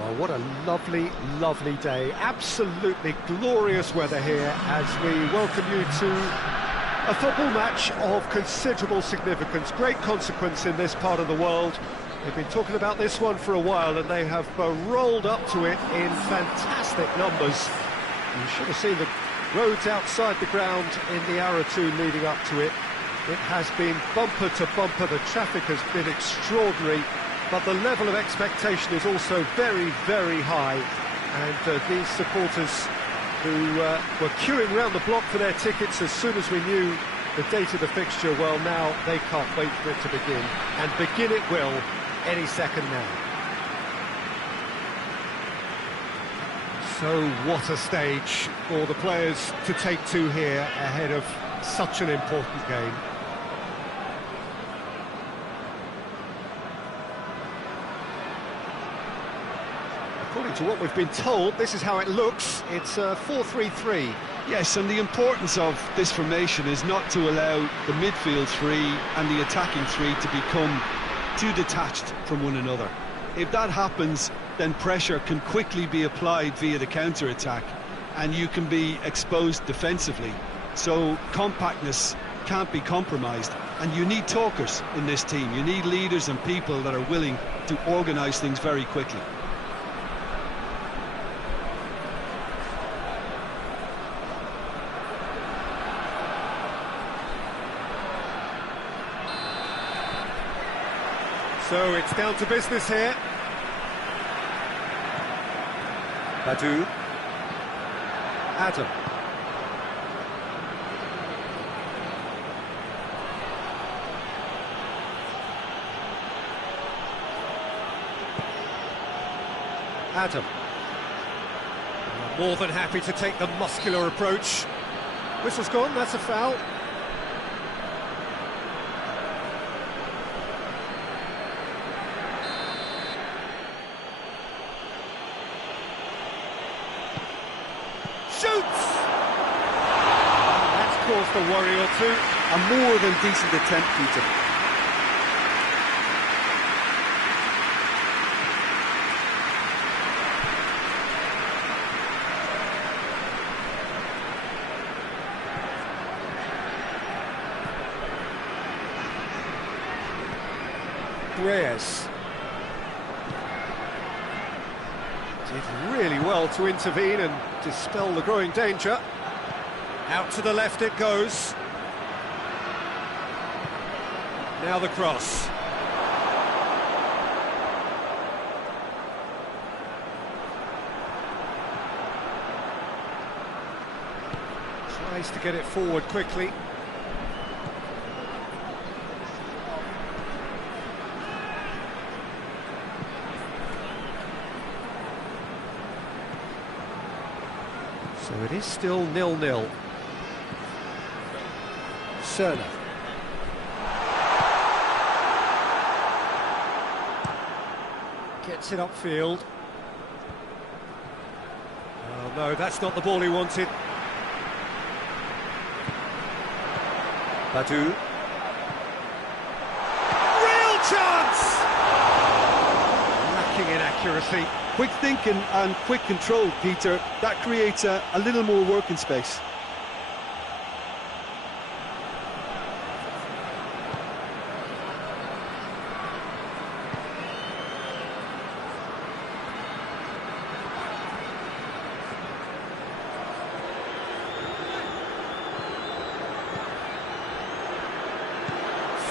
Well, what a lovely, lovely day. Absolutely glorious weather here as we welcome you to a football match of considerable significance, great consequence in this part of the world. They've been talking about this one for a while and they have rolled up to it in fantastic numbers. You should have seen the roads outside the ground in the hour or two leading up to it. It has been bumper to bumper, the traffic has been extraordinary, but the level of expectation is also very, very high. And these supporters who were queuing round the block for their tickets as soon as we knew the date of the fixture, well, now they can't wait for it to begin. And begin it will any second now. So what a stage for the players to take to here ahead of such an important game. According to what we've been told, this is how it looks. It's 4-3-3. Yes, and the importance of this formation is not to allow the midfield three and the attacking three to become too detached from one another. If that happens, then pressure can quickly be applied via the counter-attack, and you can be exposed defensively. So compactness can't be compromised, and you need talkers in this team. You need leaders and people that are willing to organise things very quickly. So it's down to business here. Badu. Adam. Adam. More than happy to take the muscular approach. Whistle's gone, that's a foul. Shoots! That's caused a worry or two. A more than decent attempt, Peter. Reyes did really well to intervene and dispel the growing danger. Out to the left it goes. Now the cross. Tries to get it forward quickly. So it is still 0-0. Serna. Gets it upfield. Oh no, that's not the ball he wanted. Badu. Real chance! Lacking in accuracy. Quick thinking and quick control, Peter. That creates a little more working space.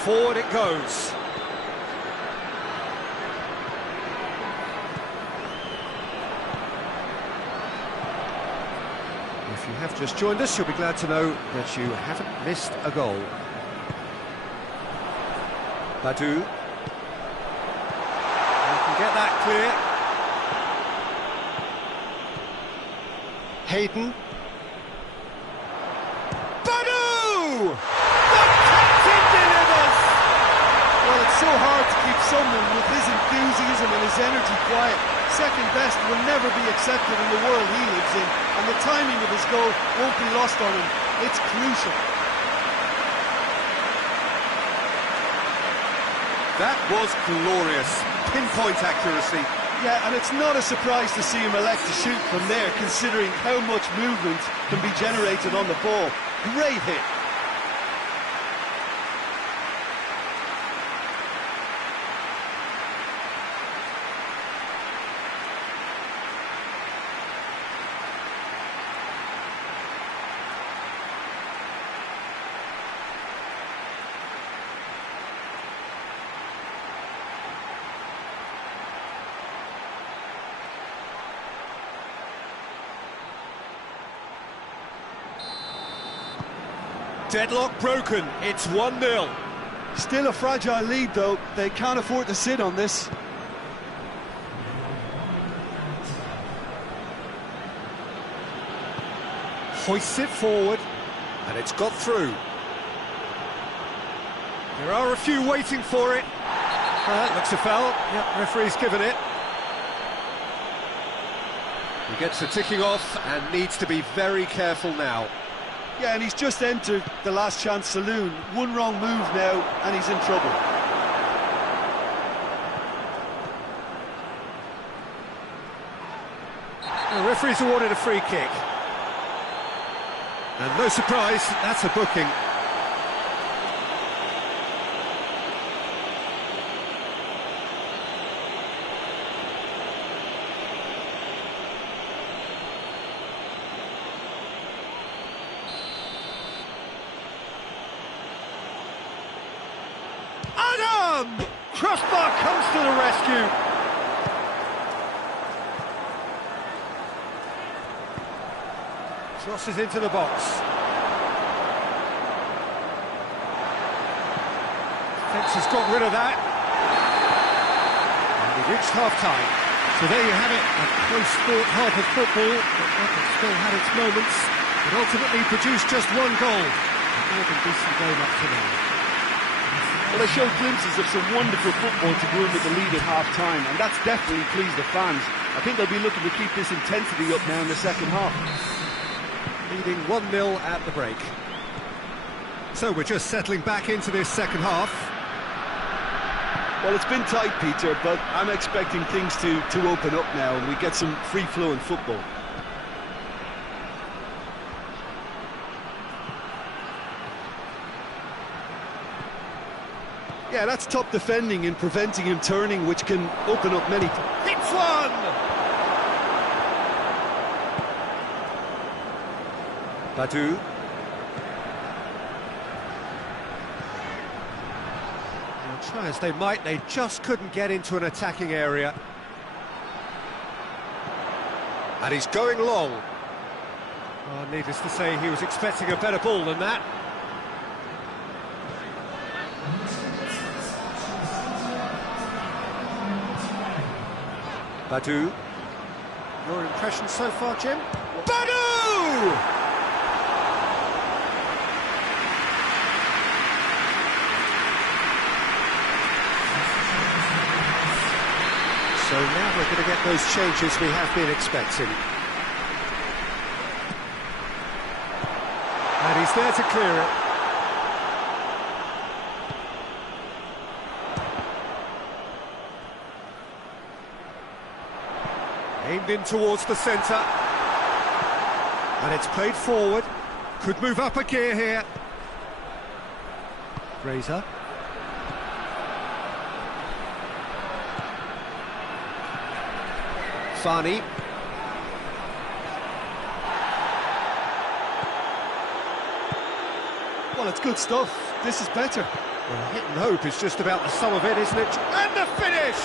Forward it goes. If you have just joined us, you'll be glad to know that you haven't missed a goal. Badu. You can get that clear. Hayden. Badu! The captain delivers! Well, it's so hard to keep someone with his enthusiasm and his energy quiet. Second best will never be accepted in the world he lives in, and the timing of his goal won't be lost on him. It's crucial. That was glorious. Pinpoint accuracy. Yeah, and it's not a surprise to see him elect to shoot from there, considering how much movement can be generated on the ball. Great hit. Deadlock broken, it's 1-0. Still a fragile lead, though. They can't afford to sit on this. Hoists it forward, and it's got through. There are a few waiting for it. Looks a foul. Yep, referee's given it. He gets the ticking off and needs to be very careful now. Yeah, and he's just entered the last chance saloon. One wrong move now, and he's in trouble. The referee's awarded a free kick. And no surprise, that's a booking. Crossbar comes to the rescue. Crosses into the box. Fence has got rid of that. And we reached half-time. So there you have it, a close-fought half of football, but one that still had its moments, but ultimately produced just one goal. A more than decent game up to now. Well, they showed glimpses of some wonderful football to go in with the lead at half-time, and that's definitely pleased the fans. I think they'll be looking to keep this intensity up now in the second half. Leading 1-0 at the break. So we're just settling back into this second half. Well, it's been tight, Peter, but I'm expecting things to open up now, and we get some free-flowing football. Yeah, that's top defending and preventing him turning, which can open up many... Hits one! Badu. Well, try as they might, they just couldn't get into an attacking area. And he's going long. Oh, needless to say, he was expecting a better ball than that. Badu. Your impression so far, Jim? Badu! So now we're going to get those changes we have been expecting. And he's there to clear it. Aimed in towards the centre. And it's played forward. Could move up a gear here. Razor. Fani. Well, it's good stuff. This is better. Well, hit and hope is just about the sum of it, isn't it? And the finish!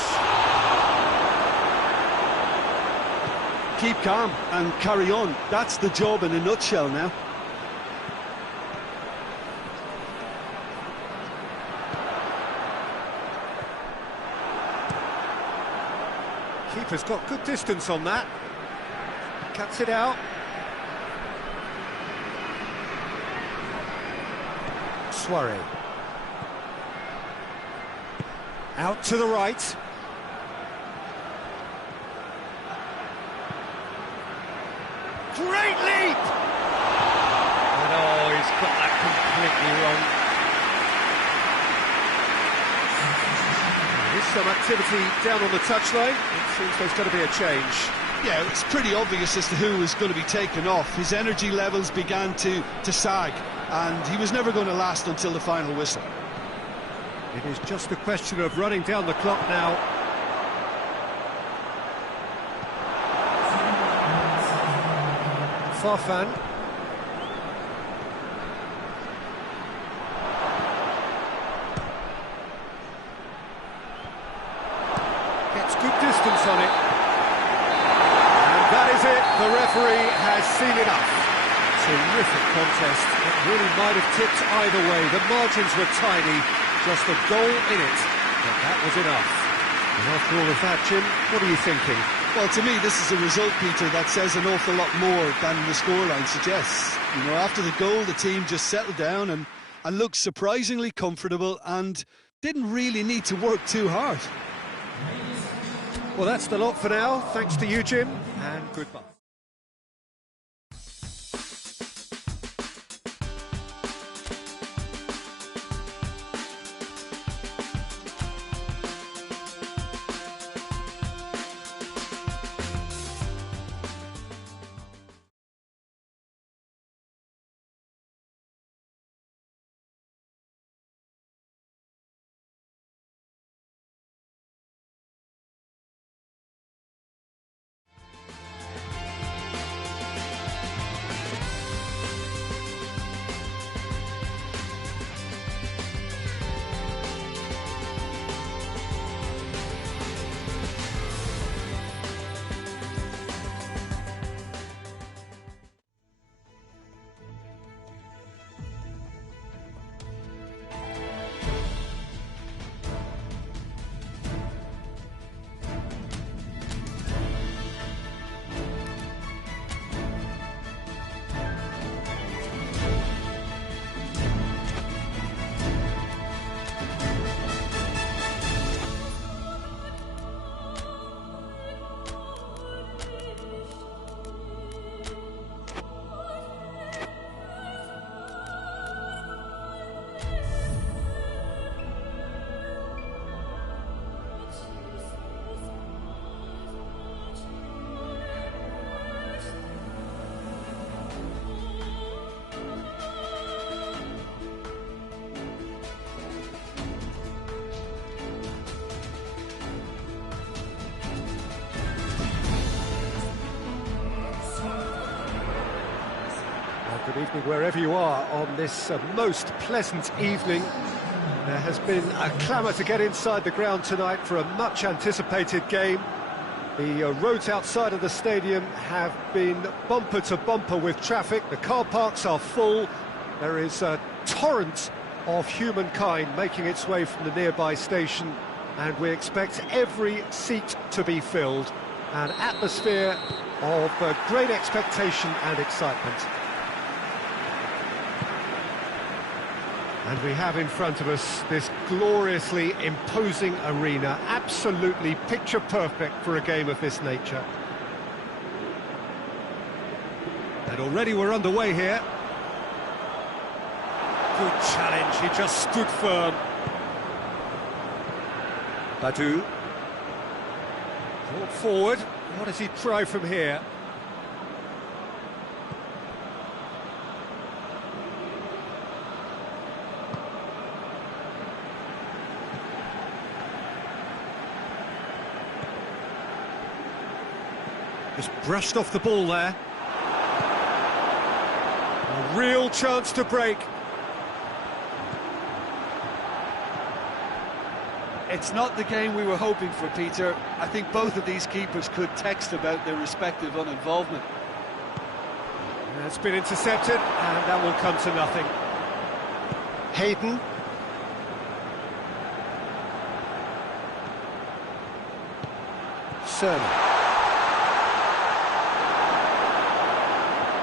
Keep calm and carry on. That's the job in a nutshell now. Keeper's got good distance on that. Cuts it out. Soiree. Out to the right. Great leap! And oh, he's got that completely wrong. It is some activity down on the touchline. It seems there's going to be a change. Yeah, it's pretty obvious as to who was going to be taken off. His energy levels began to sag, and he was never going to last until the final whistle. It is just a question of running down the clock now. Farfan. Gets good distance on it. And that is it. The referee has seen enough. Terrific contest. It really might have tipped either way. The margins were tiny. Just a goal in it. But that was enough. And after all of that, Jim, what are you thinking? Well, to me, this is a result, Peter, that says an awful lot more than the scoreline suggests. You know, after the goal, the team just settled down and looked surprisingly comfortable and didn't really need to work too hard. Well, that's the lot for now. Thanks to you, Jim, and goodbye. Good evening wherever you are on this most pleasant evening. There has been a clamour to get inside the ground tonight for a much anticipated game. The roads outside of the stadium have been bumper to bumper with traffic. The car parks are full. There is a torrent of humankind making its way from the nearby station, and we expect every seat to be filled. An atmosphere of great expectation and excitement. And we have in front of us this gloriously imposing arena, absolutely picture perfect for a game of this nature. And already we're underway here. Good challenge, he just stood firm. Badu. Brought forward, what does he try from here? Just brushed off the ball there. A real chance to break. It's not the game we were hoping for, Peter. I think both of these keepers could text about their respective uninvolvement. It's been intercepted, and that will come to nothing. Hayden. Sermon.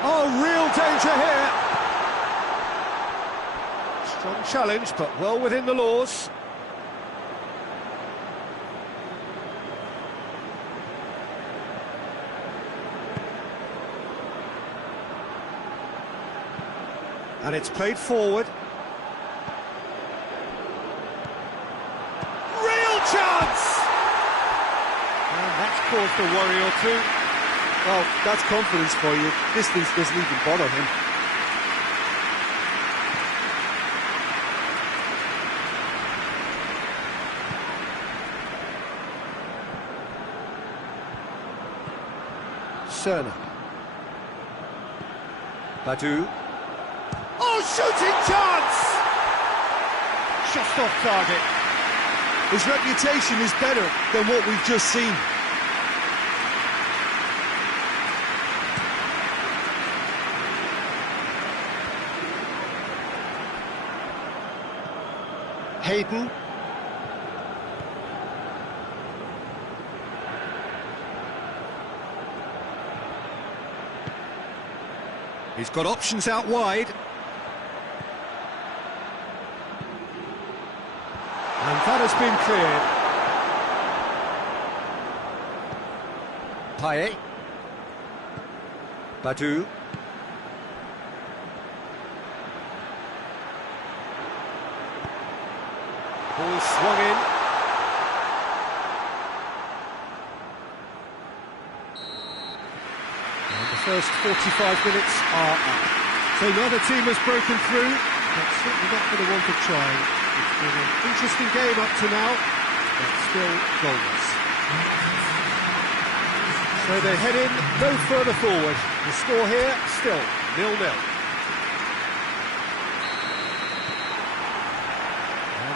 Oh, real danger here. Strong challenge, but well within the laws. And it's played forward. Real chance! just a worry or two. Well, that's confidence for you. Distance doesn't even bother him. Cerner. Badu. Oh, shooting chance! Just off target. His reputation is better than what we've just seen. Hayden. He's got options out wide. And that has been cleared. Payet. Badu. Ball swung in. And the first 45 minutes are up. So neither team has broken through, but certainly not for the want of trying. It's been an interesting game up to now, but still goalless. So they head in no further forward. The score here, still 0-0.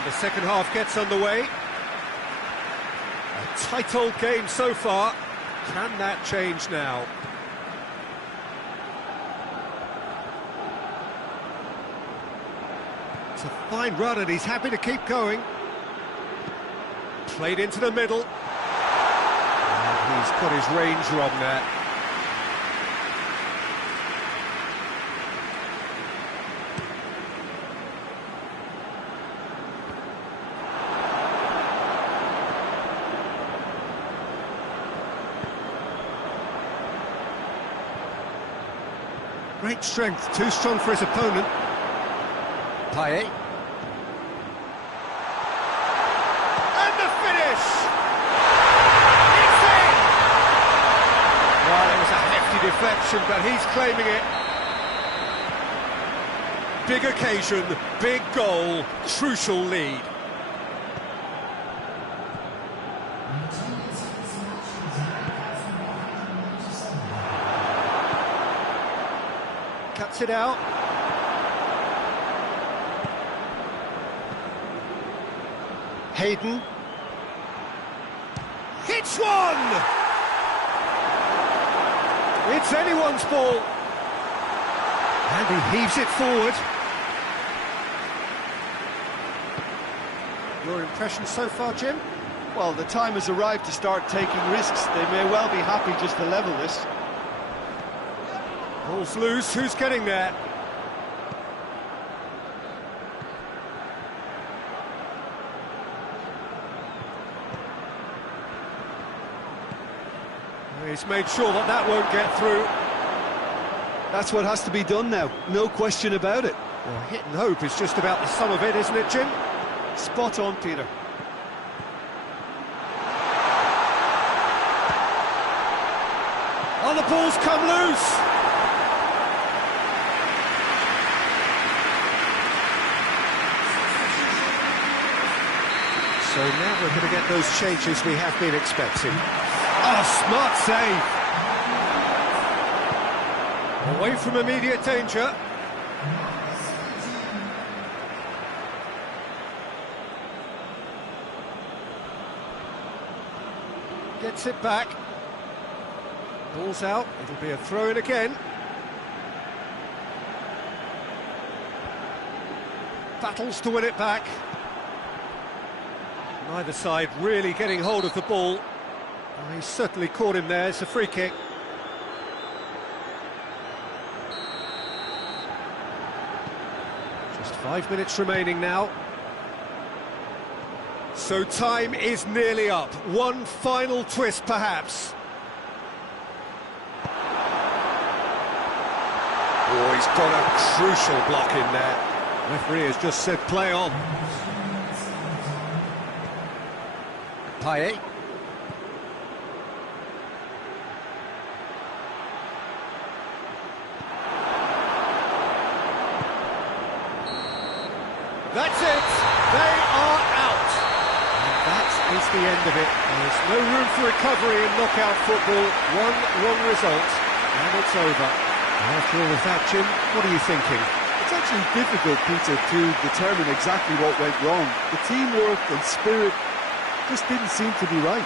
The second half gets underway. A tight old game so far. Can that change now? It's a fine run and he's happy to keep going. Played into the middle. And he's got his range wrong there. Great strength, too strong for his opponent. Payet. And the finish! It's in! Well, it was a hefty deflection, but he's claiming it. Big occasion, big goal, crucial lead. Cuts it out. Hayden. Hits one! It's anyone's ball. And he heaves it forward. Your impression so far, Jim? Well, the time has arrived to start taking risks. They may well be happy just to level this. Ball's loose, who's getting there? He's made sure that that won't get through. That's what has to be done now, no question about it. Well, hit and hope is just about the sum of it, isn't it, Jim? Spot on, Peter. Oh, the ball's come loose! So now we're going to get those changes we have been expecting. Oh, smart save! Away from immediate danger. Gets it back. Ball's out, it'll be a throw-in again. Battles to win it back. Neither side really getting hold of the ball. Oh, he's certainly caught him there, it's a free kick. Just 5 minutes remaining now. So time is nearly up. One final twist, perhaps. Oh, he's got a crucial block in there. Referee has just said play on. Payet. That's it. They are out. And that is the end of it. There's no room for recovery in knockout football. One wrong result, and it's over. After all of that, Jim, what are you thinking? It's actually difficult, Peter, to determine exactly what went wrong. The teamwork and spirit just didn't seem to be right.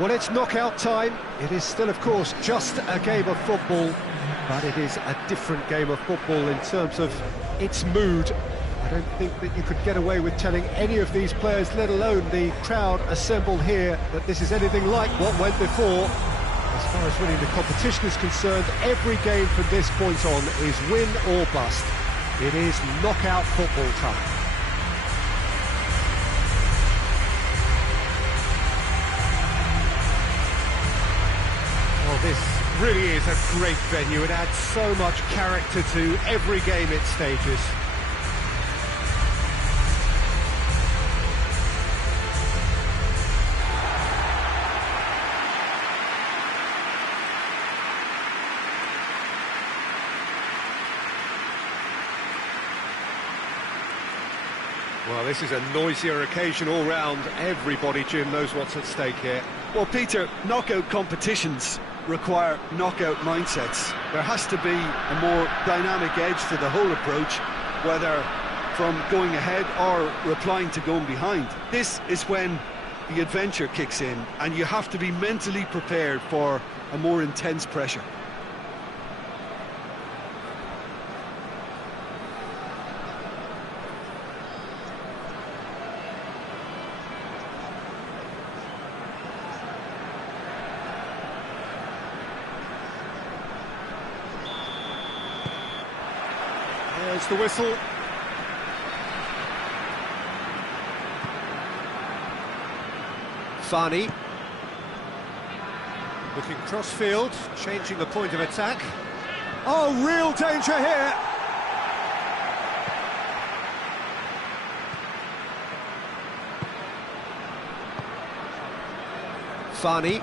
Well, it's knockout time. It is still, of course, just a game of football, but it is a different game of football in terms of its mood. I don't think that you could get away with telling any of these players, let alone the crowd assembled here, that this is anything like what went before. As far as winning the competition is concerned, every game from this point on is win or bust. It is knockout football time. This really is a great venue. It adds so much character to every game it stages. Well, this is a noisier occasion all round. Everybody, Jim, knows what's at stake here. Well, Peter, knockout competitions require knockout mindsets. There has to be a more dynamic edge to the whole approach, whether from going ahead or replying to going behind. This is when the adventure kicks in, and you have to be mentally prepared for a more intense pressure. There's the whistle. Fani. Looking cross-field, changing the point of attack. Oh, real danger here! Fani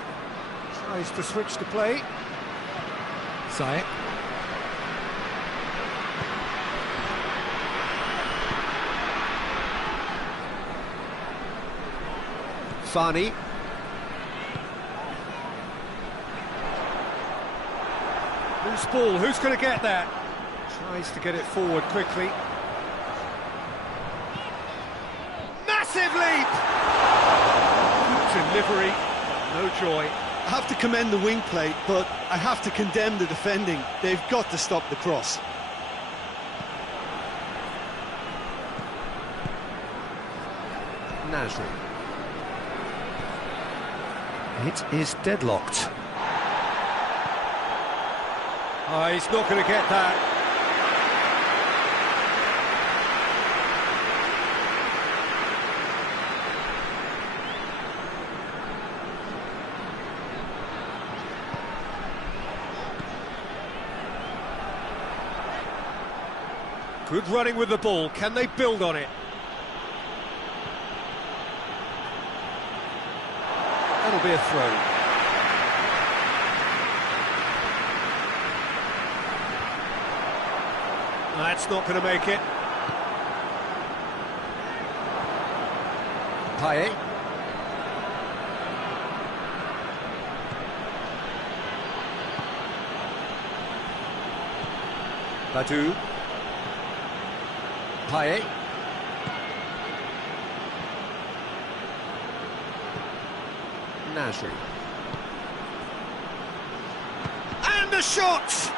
tries to switch the play. Zayek. Fani. Loose ball, who's going to get that? Tries to get it forward quickly. Massive leap! Good delivery, no joy. I have to commend the wing play, but I have to condemn the defending. They've got to stop the cross. Nasri. It is deadlocked. Oh, he's not going to get that. Good running with the ball. Can they build on it? That'll be a throw. That's not going to make it. Payet. Badu. Payet. Nasri. And the shot!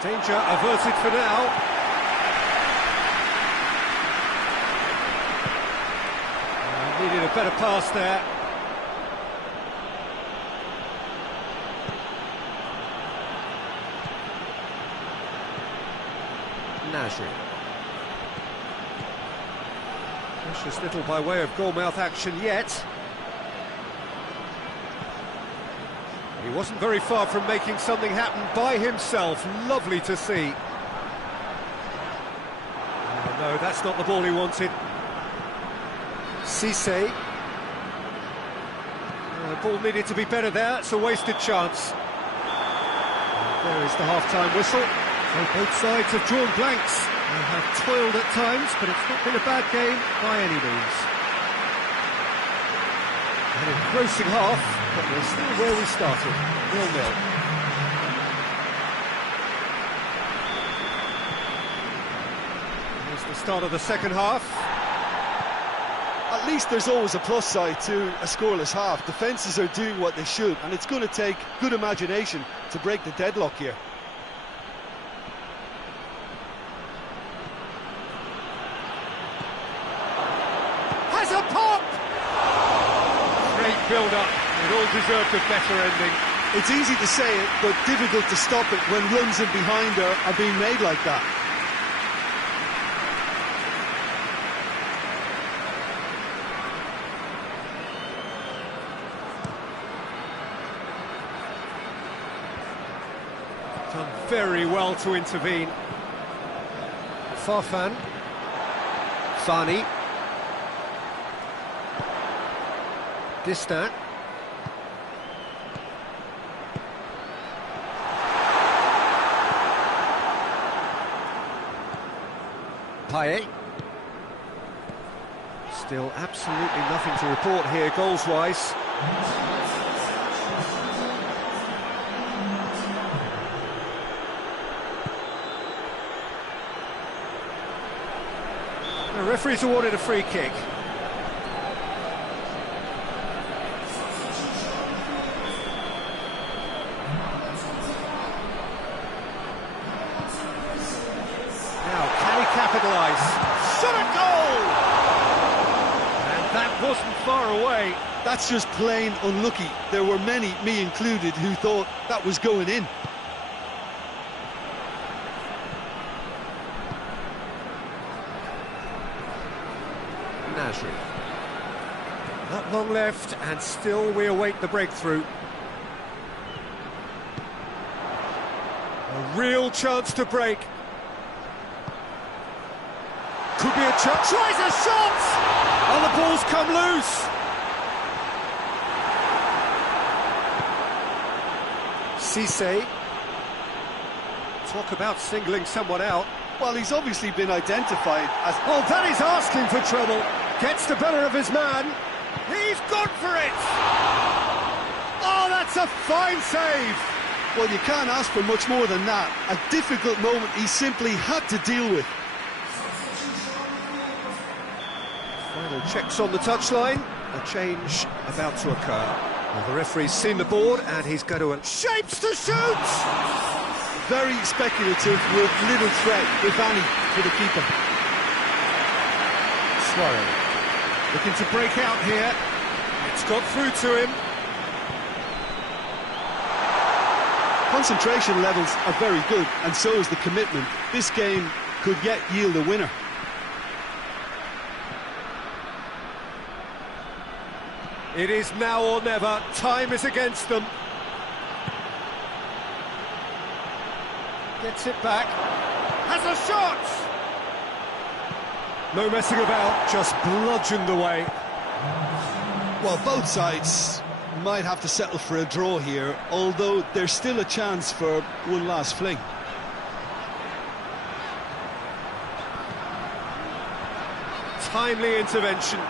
Danger averted for now. Needed a better pass there. Nasri. Precious little by way of goalmouth action yet. He wasn't very far from making something happen by himself. Lovely to see. Oh, no, that's not the ball he wanted. Cisse. The ball needed to be better there. It's a wasted chance. There is the half-time whistle. So both sides have drawn blanks. They have toiled at times, but it's not been a bad game by any means. An engrossing half, but we're still where we started, 0-0. Here's the start of the second half. At least there's always a plus side to a scoreless half. Defences are doing what they should, and it's going to take good imagination to break the deadlock here. Has a pop! Great build-up, it all deserved a better ending. It's easy to say it, but difficult to stop it when runs in behind are being made like that. Done very well to intervene. Farfan. Fani. Distant. Payet. Still absolutely nothing to report here goals-wise. The referee's awarded a free kick. Capitalise. Shot at goal! And that wasn't far away. That's just plain unlucky. There were many, me included, who thought that was going in. Nasri. Not long left, and still we await the breakthrough. A real chance to break. Could be a chance. Tries a shot! And the ball's come loose. Cisse. Talk about singling someone out. Well, he's obviously been identified as... Oh, that is asking for trouble. Gets the better of his man. He's gone for it! Oh, that's a fine save! Well, you can't ask for much more than that. A difficult moment he simply had to deal with. Final checks on the touchline. A change about to occur. Well, the referee's seen the board and he's going to... Shapes to shoot! Very speculative with little threat, if any, for the keeper. Suarez looking to break out here. It's got through to him. Concentration levels are very good, and so is the commitment. This game could yet yield a winner. It is now or never. Time is against them. Gets it back. Has a shot! No messing about, just bludgeoned away. Well, both sides might have to settle for a draw here, although there's still a chance for one last fling. Timely intervention.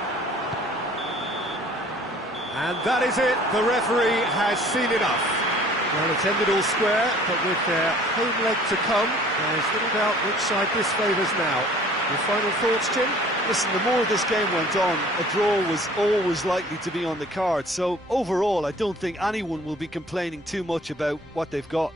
And that is it, the referee has seen enough. Well, it's ended all square, but with their home leg to come, there's little doubt which side this favours now. Your final thoughts, Jim? Listen, the more this game went on, a draw was always likely to be on the card, so overall I don't think anyone will be complaining too much about what they've got.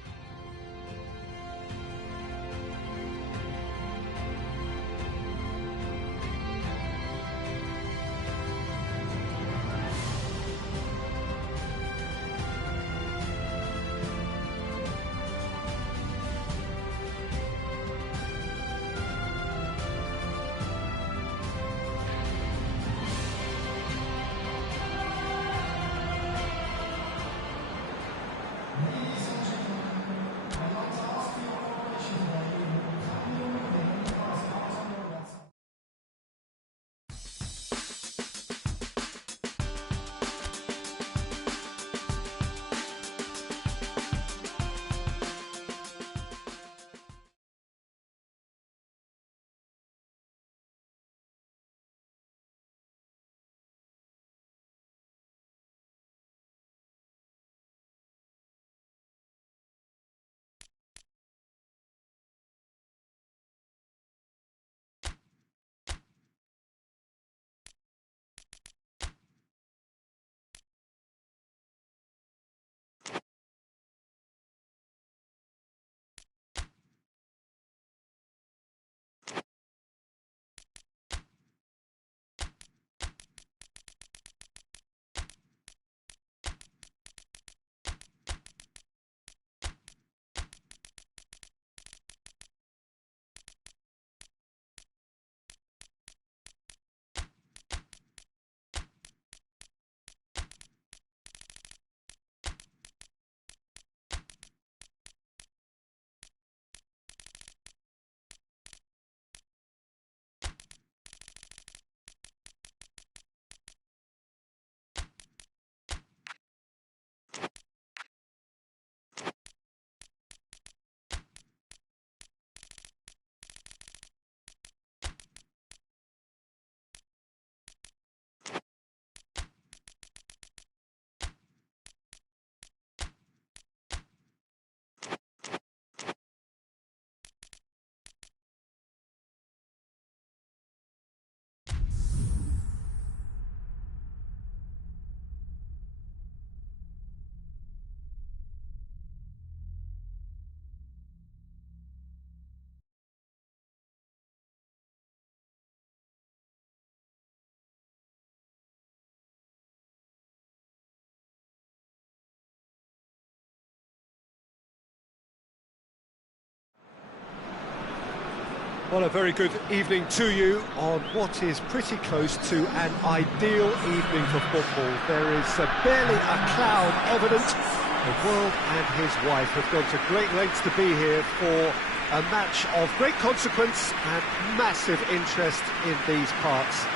Well, a very good evening to you on what is pretty close to an ideal evening for football. There is barely a cloud evident. The world and his wife have gone to great lengths to be here for a match of great consequence and massive interest in these parts.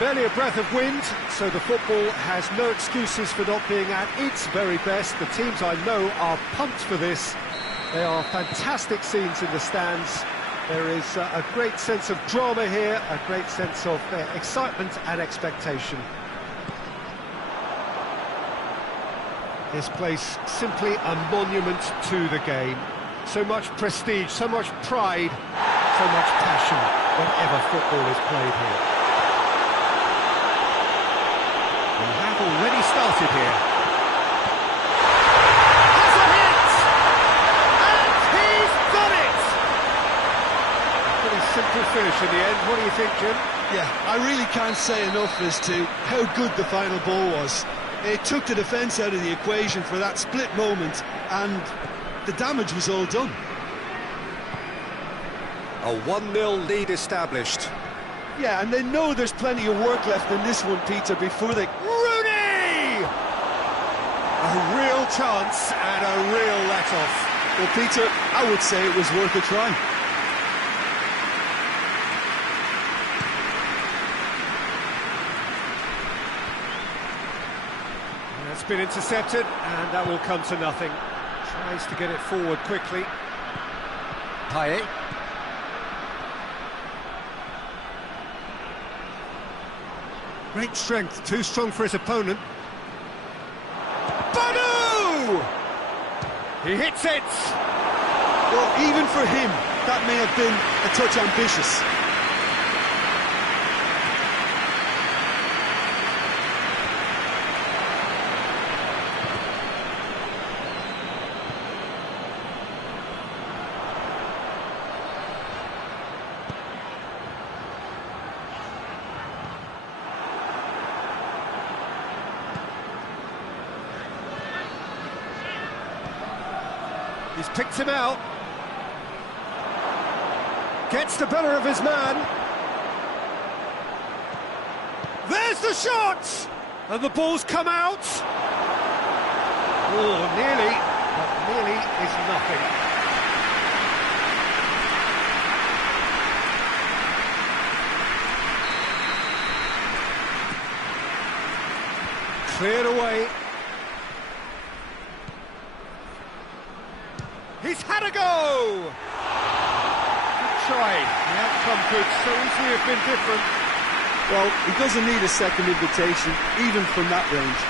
Barely a breath of wind, so the football has no excuses for not being at its very best. The teams I know are pumped for this. There are fantastic scenes in the stands. There is a great sense of drama here, a great sense of excitement and expectation. This place simply a monument to the game. So much prestige, so much pride, so much passion whenever football is played here. We have already started here. Has a hit! And he's got it! Pretty simple finish in the end. What do you think, Jim? Yeah, I really can't say enough as to how good the final ball was. It took the defence out of the equation for that split moment, and the damage was all done. A 1-0 lead established. Yeah, and they know there's plenty of work left in this one, Peter, before they... Rooney! A real chance and a real let-off. Well, Peter, I would say it was worth a try. That's been intercepted, and that will come to nothing. Tries to get it forward quickly. Payet. Great strength, too strong for his opponent. Badu! He hits it! Well, even for him, that may have been a touch ambitious. He's picked him out. Gets the better of his man. There's the shot! And the ball's come out. Oh, nearly, but nearly is nothing. Cleared away. He's had a go! Good try. The outcome could so easily have been different. Well, he doesn't need a second invitation, even from that range.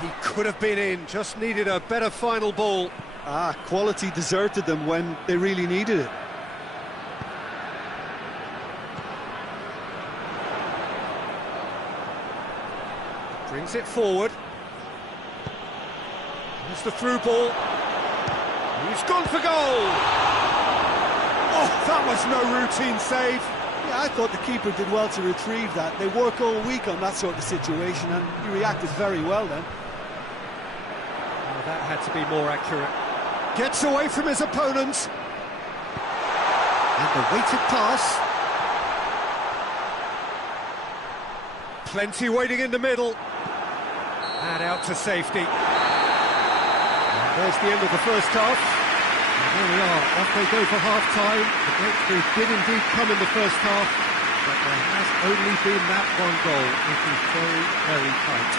He could have been in, just needed a better final ball. Ah, quality deserted them when they really needed it. Brings it forward. There's the through ball. He's gone for goal! Oh, that was no routine save. Yeah, I thought the keeper did well to retrieve that. They work all week on that sort of situation, and he reacted very well then. Oh, that had to be more accurate. Gets away from his opponent. And the weighted pass. Plenty waiting in the middle. And out to safety. And there's the end of the first half. And there we are, off they go for half-time. The breakthrough did indeed come in the first half, but there has only been that one goal. It is very, very tight.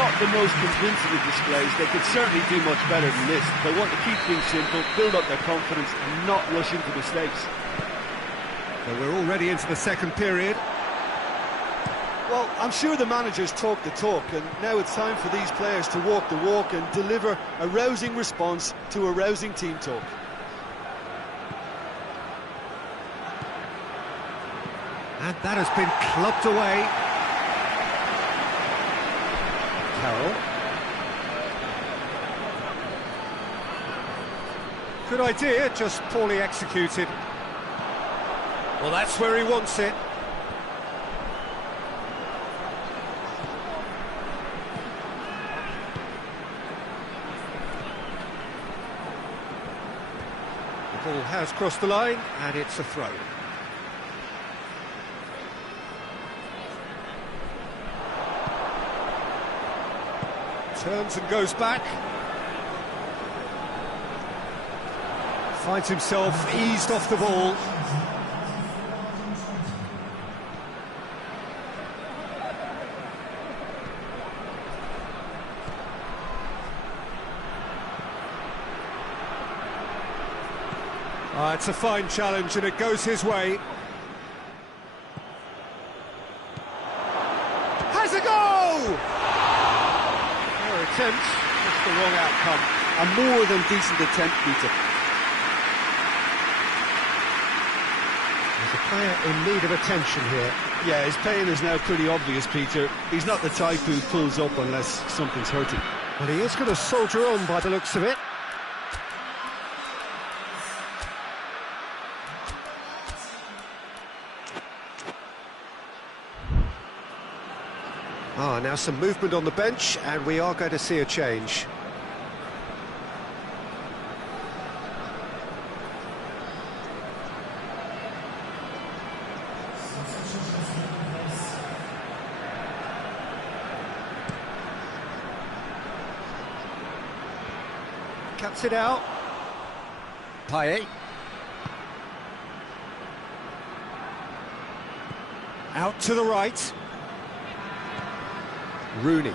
Not the most convincing of displays. They could certainly do much better than this. They want to keep things simple, build up their confidence, and not rush into mistakes. So we're already into the second period. Well, I'm sure the managers talk the talk, and now it's time for these players to walk the walk and deliver a rousing response to a rousing team talk. And that has been clubbed away. Carroll. Good idea, just poorly executed. Well, that's where he wants it. The ball has crossed the line, and it's a throw. Turns and goes back. Finds himself eased off the ball. It's a fine challenge and it goes his way. Has a goal! Fair attempt, just the wrong outcome. A more than decent attempt, Peter. There's a player in need of attention here. Yeah, his pain is now pretty obvious, Peter. He's not the type who pulls up unless something's hurting. Well, he is going to soldier on by the looks of it. Now some movement on the bench, and we are going to see a change. Cuts it out. PES. Out to the right. Rooney.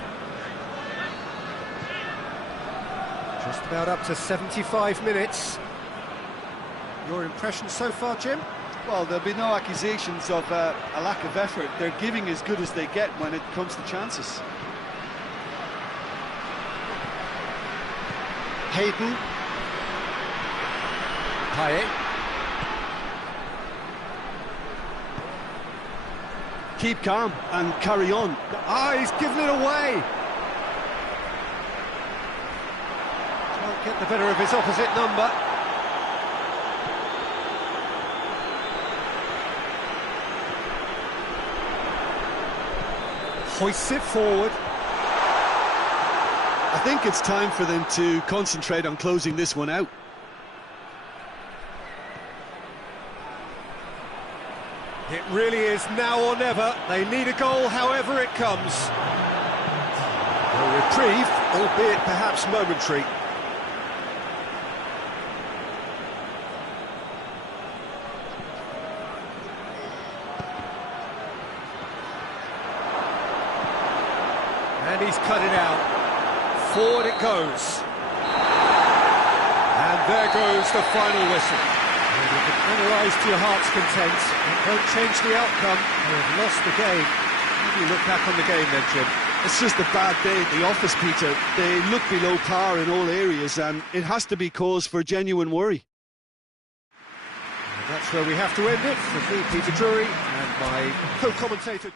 Just about up to 75 minutes. Your impression so far, Jim? Well, there'll be no accusations of a lack of effort. They're giving as good as they get when it comes to chances. Hayden. PES. Keep calm and carry on. He's given it away. Can't get the better of his opposite number. Hoists it forward. I think it's time for them to concentrate on closing this one out. It really is now or never. They need a goal however it comes. A reprieve, albeit perhaps momentary. And he's cut it out. Forward it goes. And there goes the final whistle. You can analyse to your heart's content. It won't change the outcome. They have lost the game. How do you look back on the game then, Jim? It's just a bad day at the office, Peter. They look below par in all areas, and it has to be cause for genuine worry. And that's where we have to end it. For me, Peter Drury, and my co-commentator...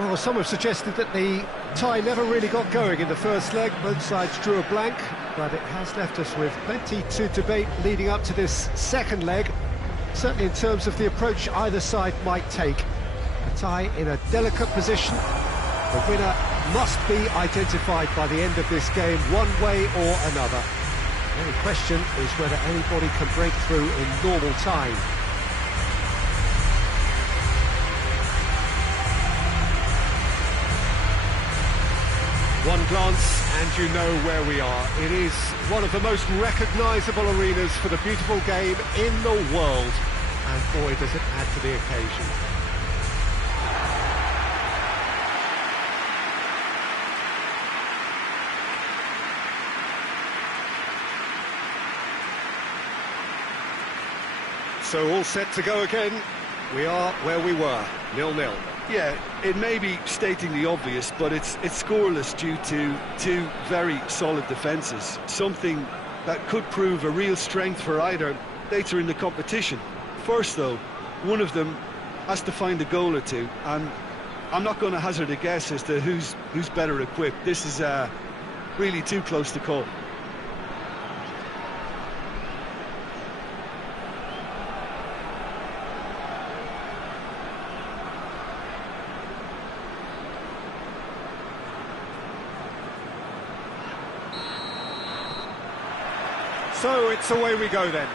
Well, some have suggested that the tie never really got going in the first leg. Both sides drew a blank, but it has left us with plenty to debate leading up to this second leg. Certainly in terms of the approach either side might take. A tie in a delicate position. The winner must be identified by the end of this game, one way or another. The only question is whether anybody can break through in normal time. One glance and you know where we are. It is one of the most recognisable arenas for the beautiful game in the world. And boy, does it add to the occasion. So all set to go again. We are where we were, 0-0. Yeah, it may be stating the obvious, but it's scoreless due to two very solid defences. Something that could prove a real strength for either later in the competition. First, though, one of them has to find a goal or two, and I'm not going to hazard a guess as to who's better equipped. This is really too close to call. So it's away we go then.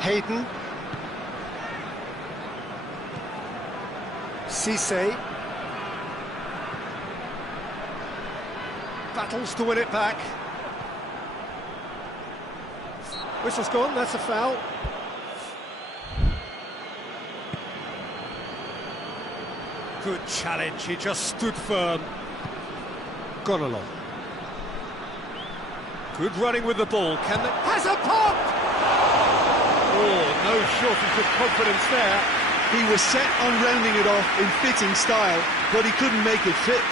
Hayden. Cisse. Battles to win it back. Whistle's gone, that's a foul. Good challenge, he just stood firm. Gone along. Good running with the ball. Can they... Has a pop! Oh, no shortage of confidence there. He was set on rounding it off in fitting style, but he couldn't make it fit.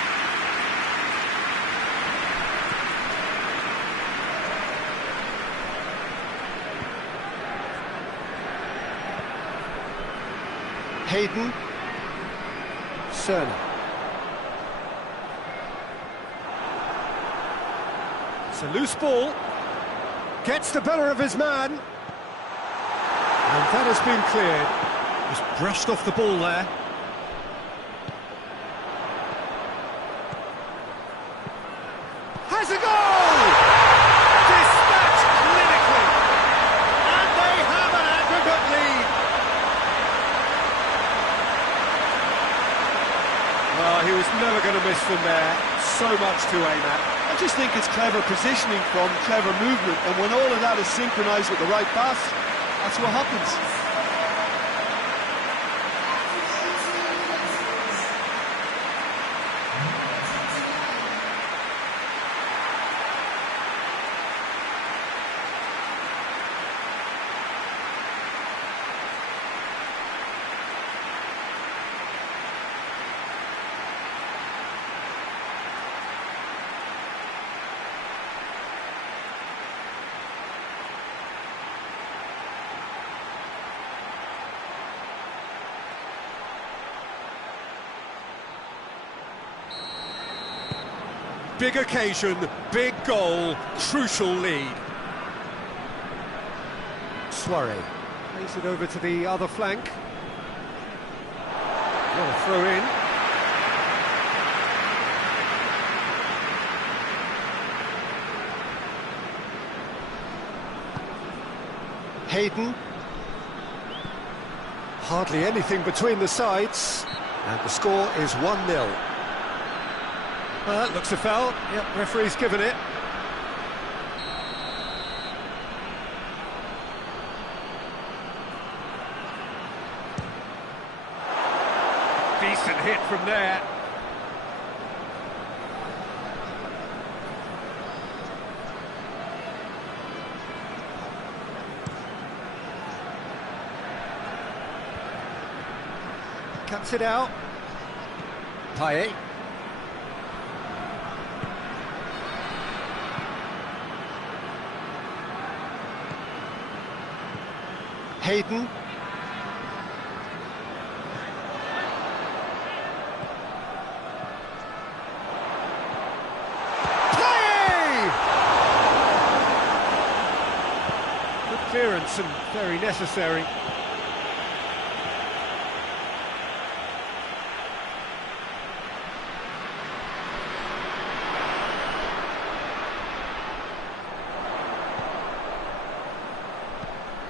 Hayden. Cerner. It's a loose ball, gets the better of his man, and that has been cleared. Just brushed off the ball there. Has a goal! Dispatched clinically, and they have an aggregate lead. Well, he was never going to miss them there. So much to aim at. I just think it's clever positioning from clever movement, and when all of that is synchronised with the right pass, that's what happens. Big occasion, big goal, crucial lead. Soiree plays it over to the other flank. What a throw in. Hayden. Hardly anything between the sides, and the score is 1-0. Looks a foul. Yep, referee's given it. Decent hit from there. Cuts it out. Payet. Hayden. intense and very necessary.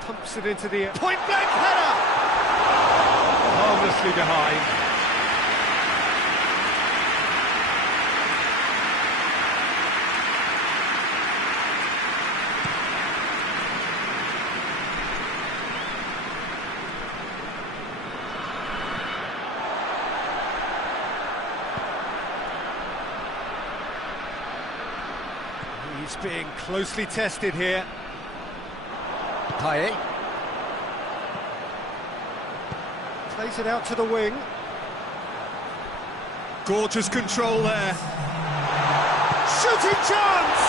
Pumps it into the air. Point-blank header! Harmlessly behind. He's being closely tested here. Payet plays it out to the wing. Gorgeous control there. Shooting chance!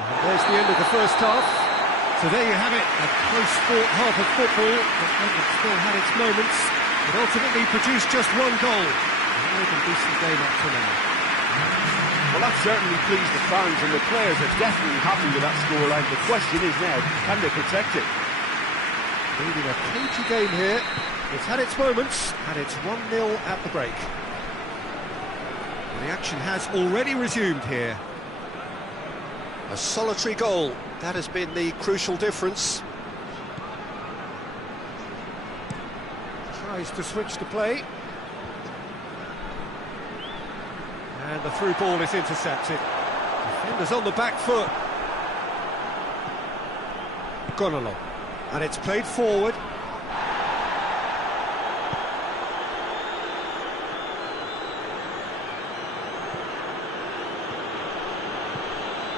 And there's the end of the first half. So there you have it, a close-fought half of football that still had its moments, but ultimately produced just one goal. A really decent game up to now. Well, that certainly pleased the fans, and the players are definitely happy with that scoreline. The question is now, can they protect it? Leading a cagey game here. It's had its moments, and it's 1-0 at the break. The action has already resumed here. A solitary goal. That has been the crucial difference. Tries to switch the play. And the through ball is intercepted. Defenders on the back foot. Gone along. And it's played forward.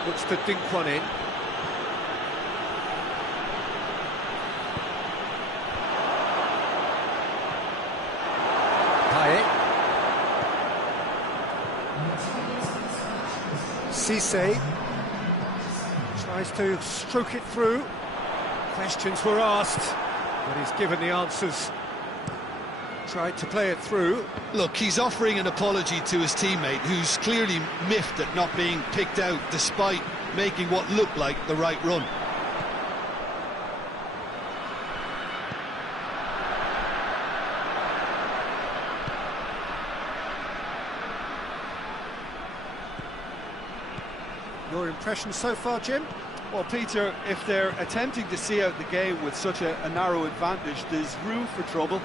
Looks to dink one in. Cisse tries to stroke it through. Questions were asked, but he's given the answers. Tried to play it through. Look, he's offering an apology to his teammate, who's clearly miffed at not being picked out despite making what looked like the right run. Your impression so far, Jim? Well, Peter, if they're attempting to see out the game with such a narrow advantage, there's room for trouble.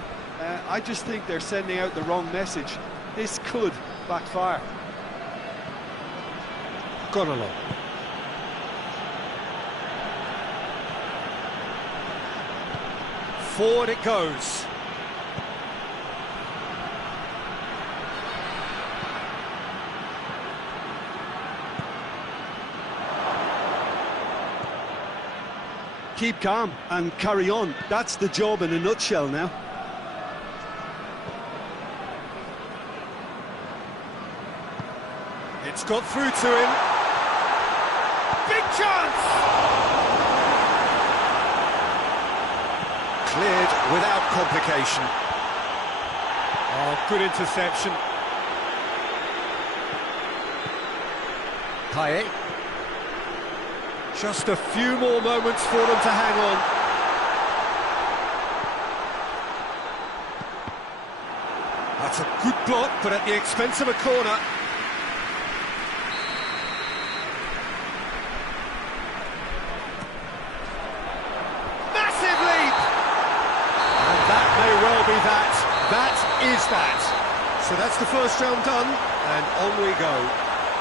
I just think they're sending out the wrong message. This could backfire. Gone along. Forward it goes. Keep calm and carry on. That's the job in a nutshell now. It's got through to him. Big chance! Cleared without complication. Oh, good interception. Payet. Just a few more moments for them to hang on. That's a good block, but at the expense of a corner. Massive leap! And that may well be that. That is that. So that's the first round done, and on we go.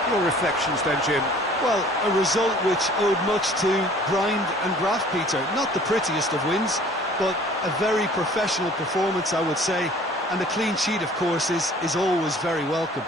Your reflections then, Jim? Well, a result which owed much to grind and graft, Peter. Not the prettiest of wins, but a very professional performance, I would say. And a clean sheet, of course, is always very welcome.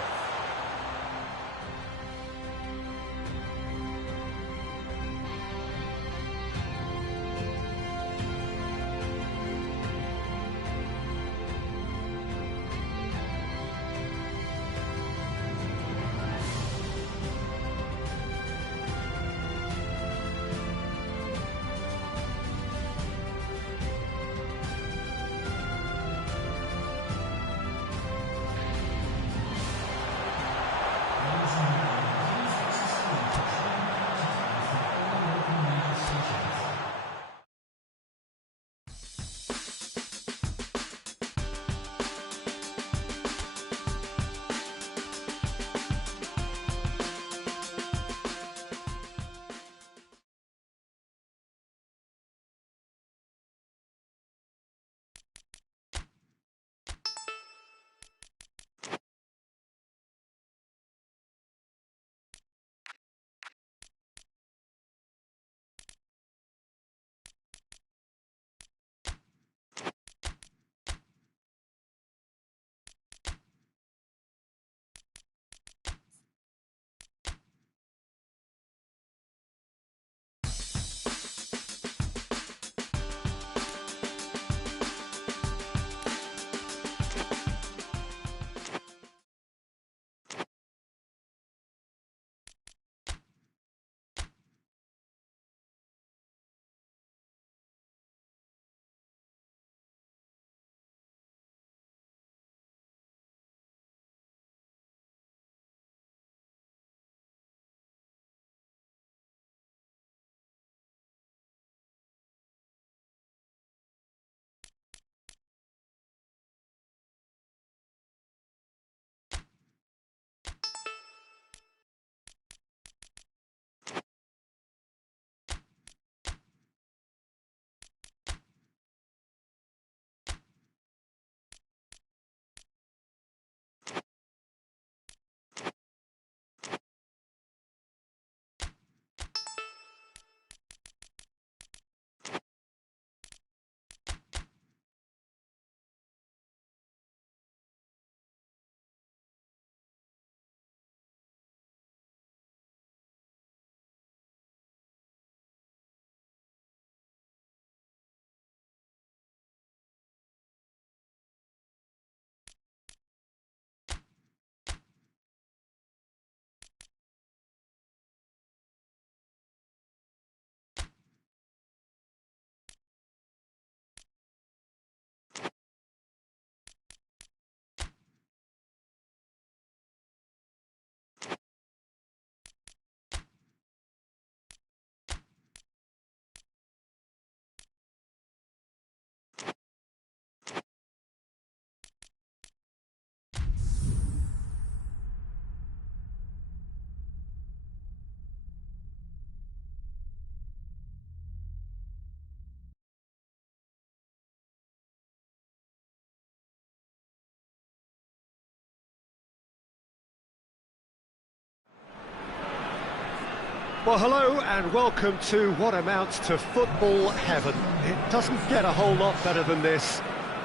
Well, hello and welcome to what amounts to football heaven. It doesn't get a whole lot better than this.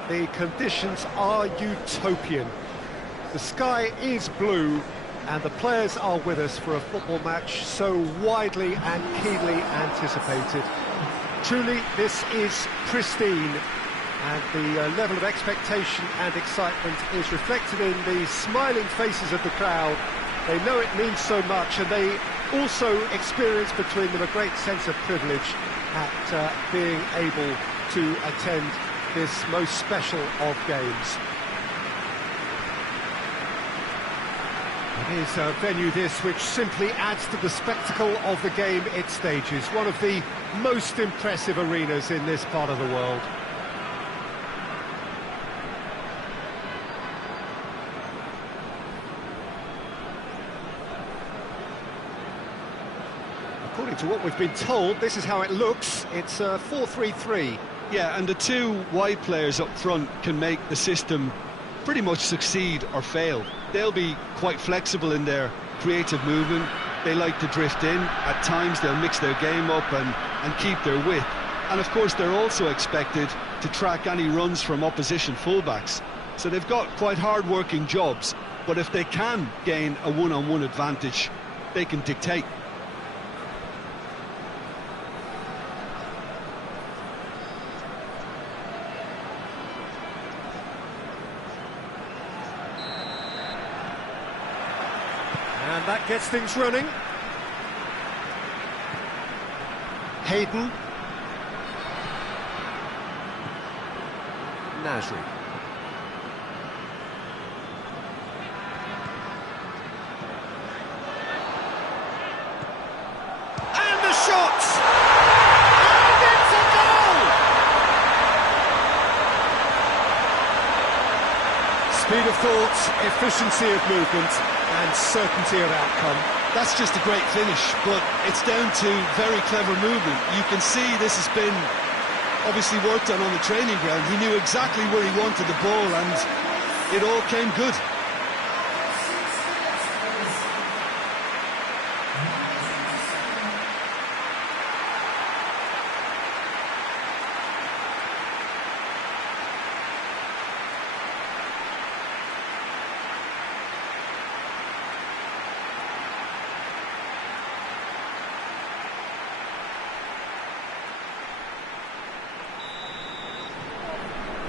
The conditions are utopian. The sky is blue and the players are with us for a football match so widely and keenly anticipated. Truly, this is pristine, and the level of expectation and excitement is reflected in the smiling faces of the crowd. They know it means so much, and they also experience between them a great sense of privilege at being able to attend this most special of games. It is a venue this which simply adds to the spectacle of the game it stages, one of the most impressive arenas in this part of the world. According to what we've been told, this is how it looks. It's 4-3-3. Yeah, and the two wide players up front can make the system pretty much succeed or fail. They'll be quite flexible in their creative movement. They like to drift in. At times they'll mix their game up and keep their width. And of course they're also expected to track any runs from opposition fullbacks. So they've got quite hard-working jobs, but if they can gain a one-on-one advantage, they can dictate. And that gets things running. Hayden. Nasri. And the shot! And it's a goal! Speed of thought, efficiency of movement, and certainty of outcome. That's just a great finish, but it's down to very clever movement. You can see this has been obviously worked on the training ground. He knew exactly where he wanted the ball and it all came good.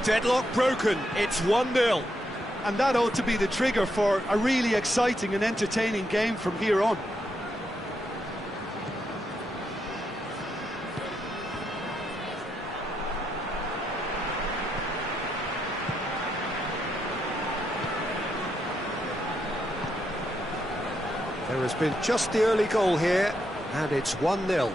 Deadlock broken, it's 1-0. And that ought to be the trigger for a really exciting and entertaining game from here on. There has been just the early goal here, and it's 1-0.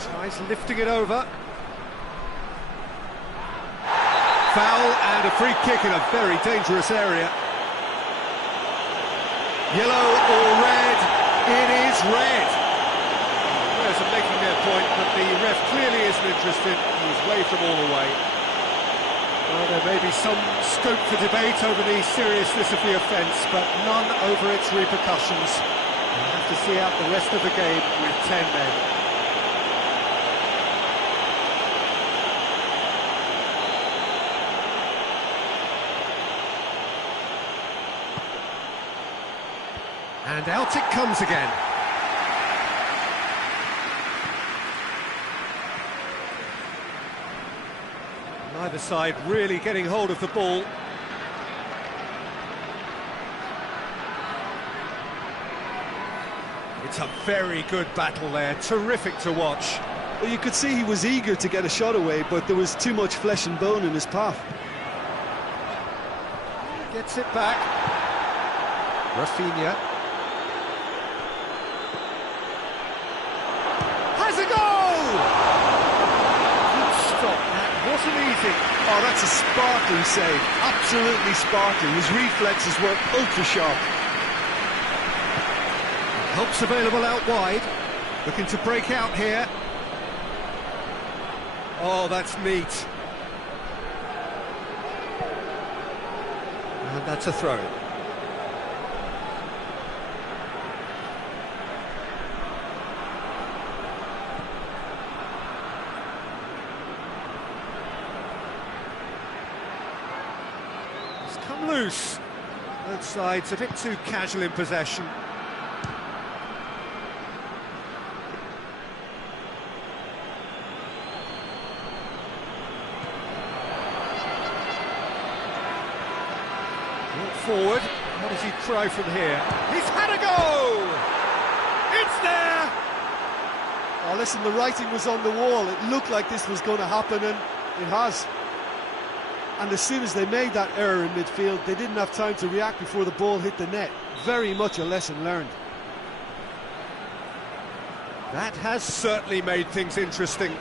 Tries lifting it over. Foul and a free kick in a very dangerous area. Yellow or red? It is red. Players are making their point, but the ref clearly isn't interested. He's waved them all away. Well, there may be some scope for debate over the seriousness of the offence, but none over its repercussions. We'll have to see out the rest of the game with 10 men. And out it comes again. Neither side really getting hold of the ball. It's a very good battle there, terrific to watch. Well, you could see he was eager to get a shot away, but there was too much flesh and bone in his path. Gets it back. Rafinha. Has a goal! Good stop, that wasn't easy. Oh, that's a sparkling save, absolutely sparkling. His reflexes were ultra-sharp. Help's available out wide, looking to break out here. Oh, that's neat. And that's a throw. come loose. Both sides a bit too casual in possession. Walk forward. What does he try from here? He's had a go! It's there! Oh, listen, the writing was on the wall. It looked like this was going to happen, and it has. And as soon as they made that error in midfield, they didn't have time to react before the ball hit the net. Very much a lesson learned. That has certainly made things interesting.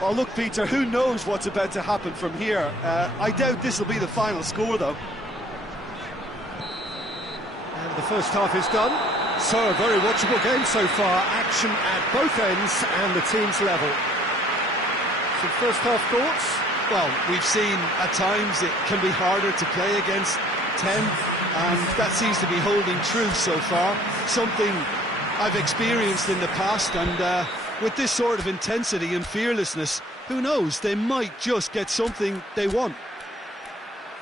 Oh, look, Peter, who knows what's about to happen from here? I doubt this will be the final score, though. And the first half is done. So, a very watchable game so far. Action at both ends and the team's level. Some first half thoughts? Well, we've seen at times it can be harder to play against 10, and that seems to be holding true so far. Something I've experienced in the past, and with this sort of intensity and fearlessness, who knows, they might just get something they want.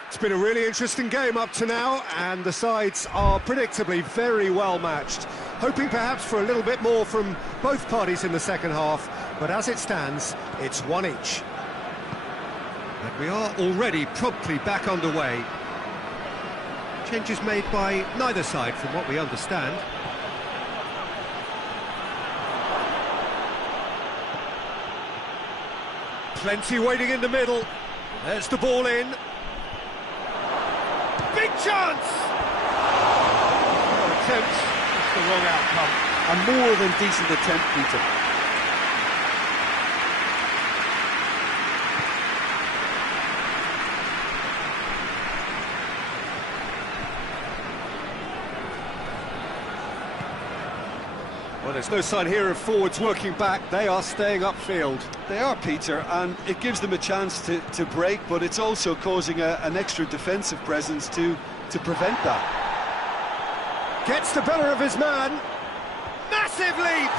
It's been a really interesting game up to now, and the sides are predictably very well matched. Hoping perhaps for a little bit more from both parties in the second half, but as it stands, it's one each. And we are already promptly back underway. Changes made by neither side, from what we understand. Plenty waiting in the middle. There's the ball in. Big chance! No attempt, it's the wrong outcome. A more than decent attempt, Peter. Well, there's no sign here of forwards working back. They are staying upfield. They are, Peter, and it gives them a chance to break, but it's also causing an extra defensive presence to prevent that. Gets the better of his man. Massive leap!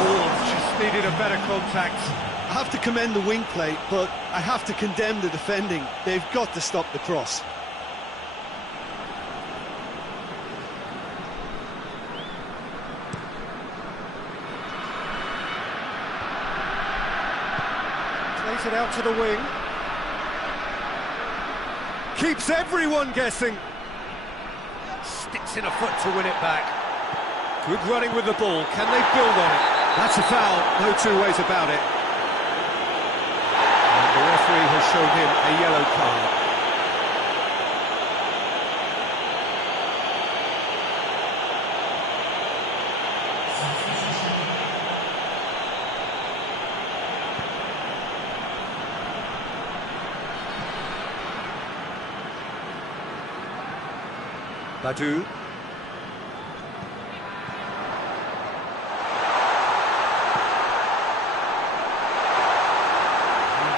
Oh, just needed a better contact. I have to commend the wing play, but I have to condemn the defending. They've got to stop the cross. Plays it out to the wing. Keeps everyone guessing. Sticks in a foot to win it back. Good running with the ball. Can they build on it? That's a foul. No two ways about it. And the referee has shown him a yellow card. Badu. And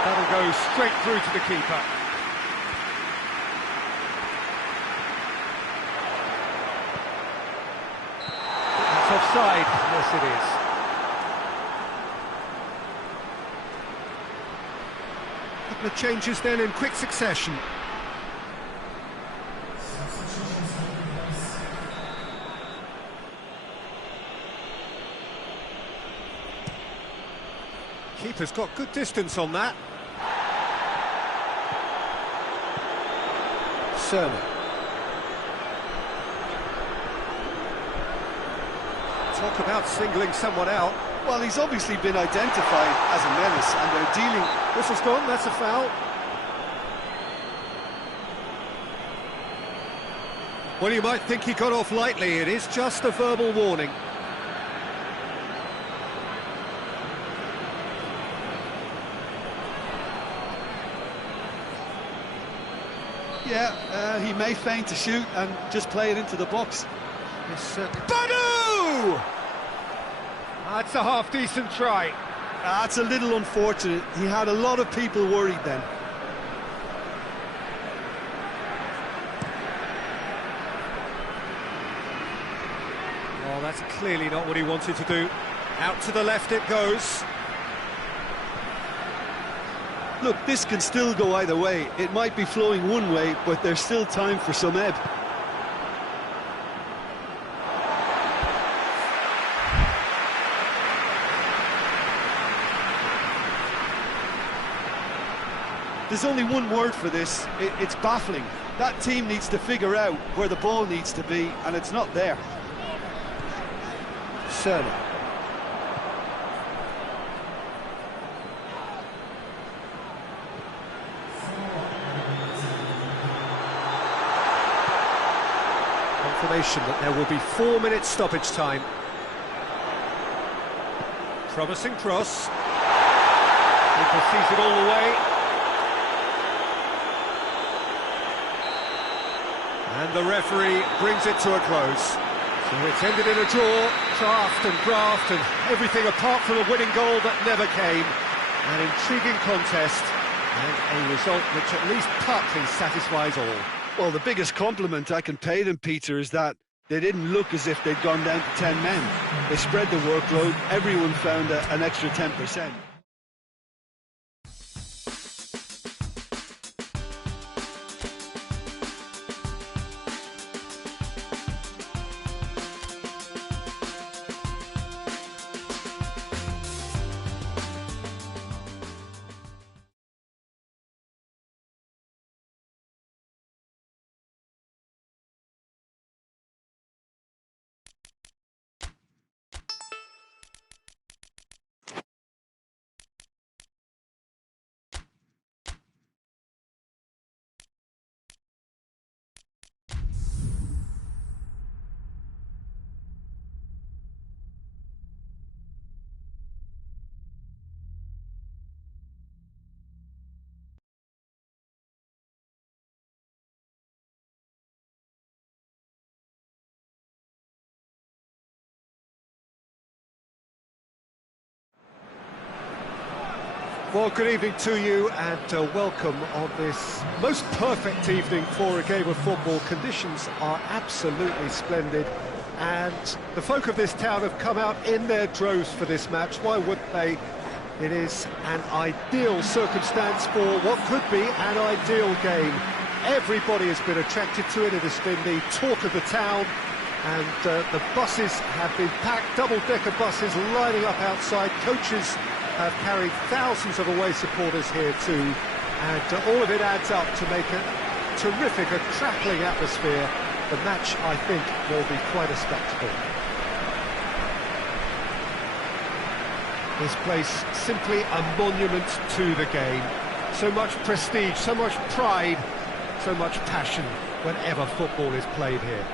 that'll go straight through to the keeper. That's offside. Yes, it is. A couple of changes then in quick succession. Keeper's got good distance on that. Serna. Talk about singling someone out. Well, he's obviously been identified as a menace, and they're dealing... Whistle's gone, that's a foul. Well, you might think he got off lightly. It is just a verbal warning. Yeah, he may feign to shoot and just play it into the box. Yes, Badu! That's a half-decent try. That's a little unfortunate. He had a lot of people worried then. Oh, that's clearly not what he wanted to do. Out to the left it goes. Look, this can still go either way. It might be flowing one way, but there's still time for some ebb. There's only one word for this, it's baffling. That team needs to figure out where the ball needs to be, and it's not there. Cerner. Confirmation that there will be 4 minutes stoppage time. Promising cross. He proceeds it all the way. And the referee brings it to a close. So it's ended in a draw, craft and graft and everything apart from a winning goal that never came. An intriguing contest and a result which at least partly satisfies all. Well, the biggest compliment I can pay them, Peter, is that they didn't look as if they'd gone down to 10 men. They spread the workload, everyone found an extra 10%. Well, good evening to you and welcome on this most perfect evening for a game of football. Conditions are absolutely splendid and the folk of this town have come out in their droves for this match. Why wouldn't they? It is an ideal circumstance for what could be an ideal game. Everybody has been attracted to it. It has been the talk of the town and the buses have been packed, double-decker buses lining up outside. Coaches have carried thousands of away supporters here too, and all of it adds up to make a terrific, crackling atmosphere. The match, I think, will be quite a spectacle. This place simply a monument to the game. So much prestige, so much pride, so much passion whenever football is played here.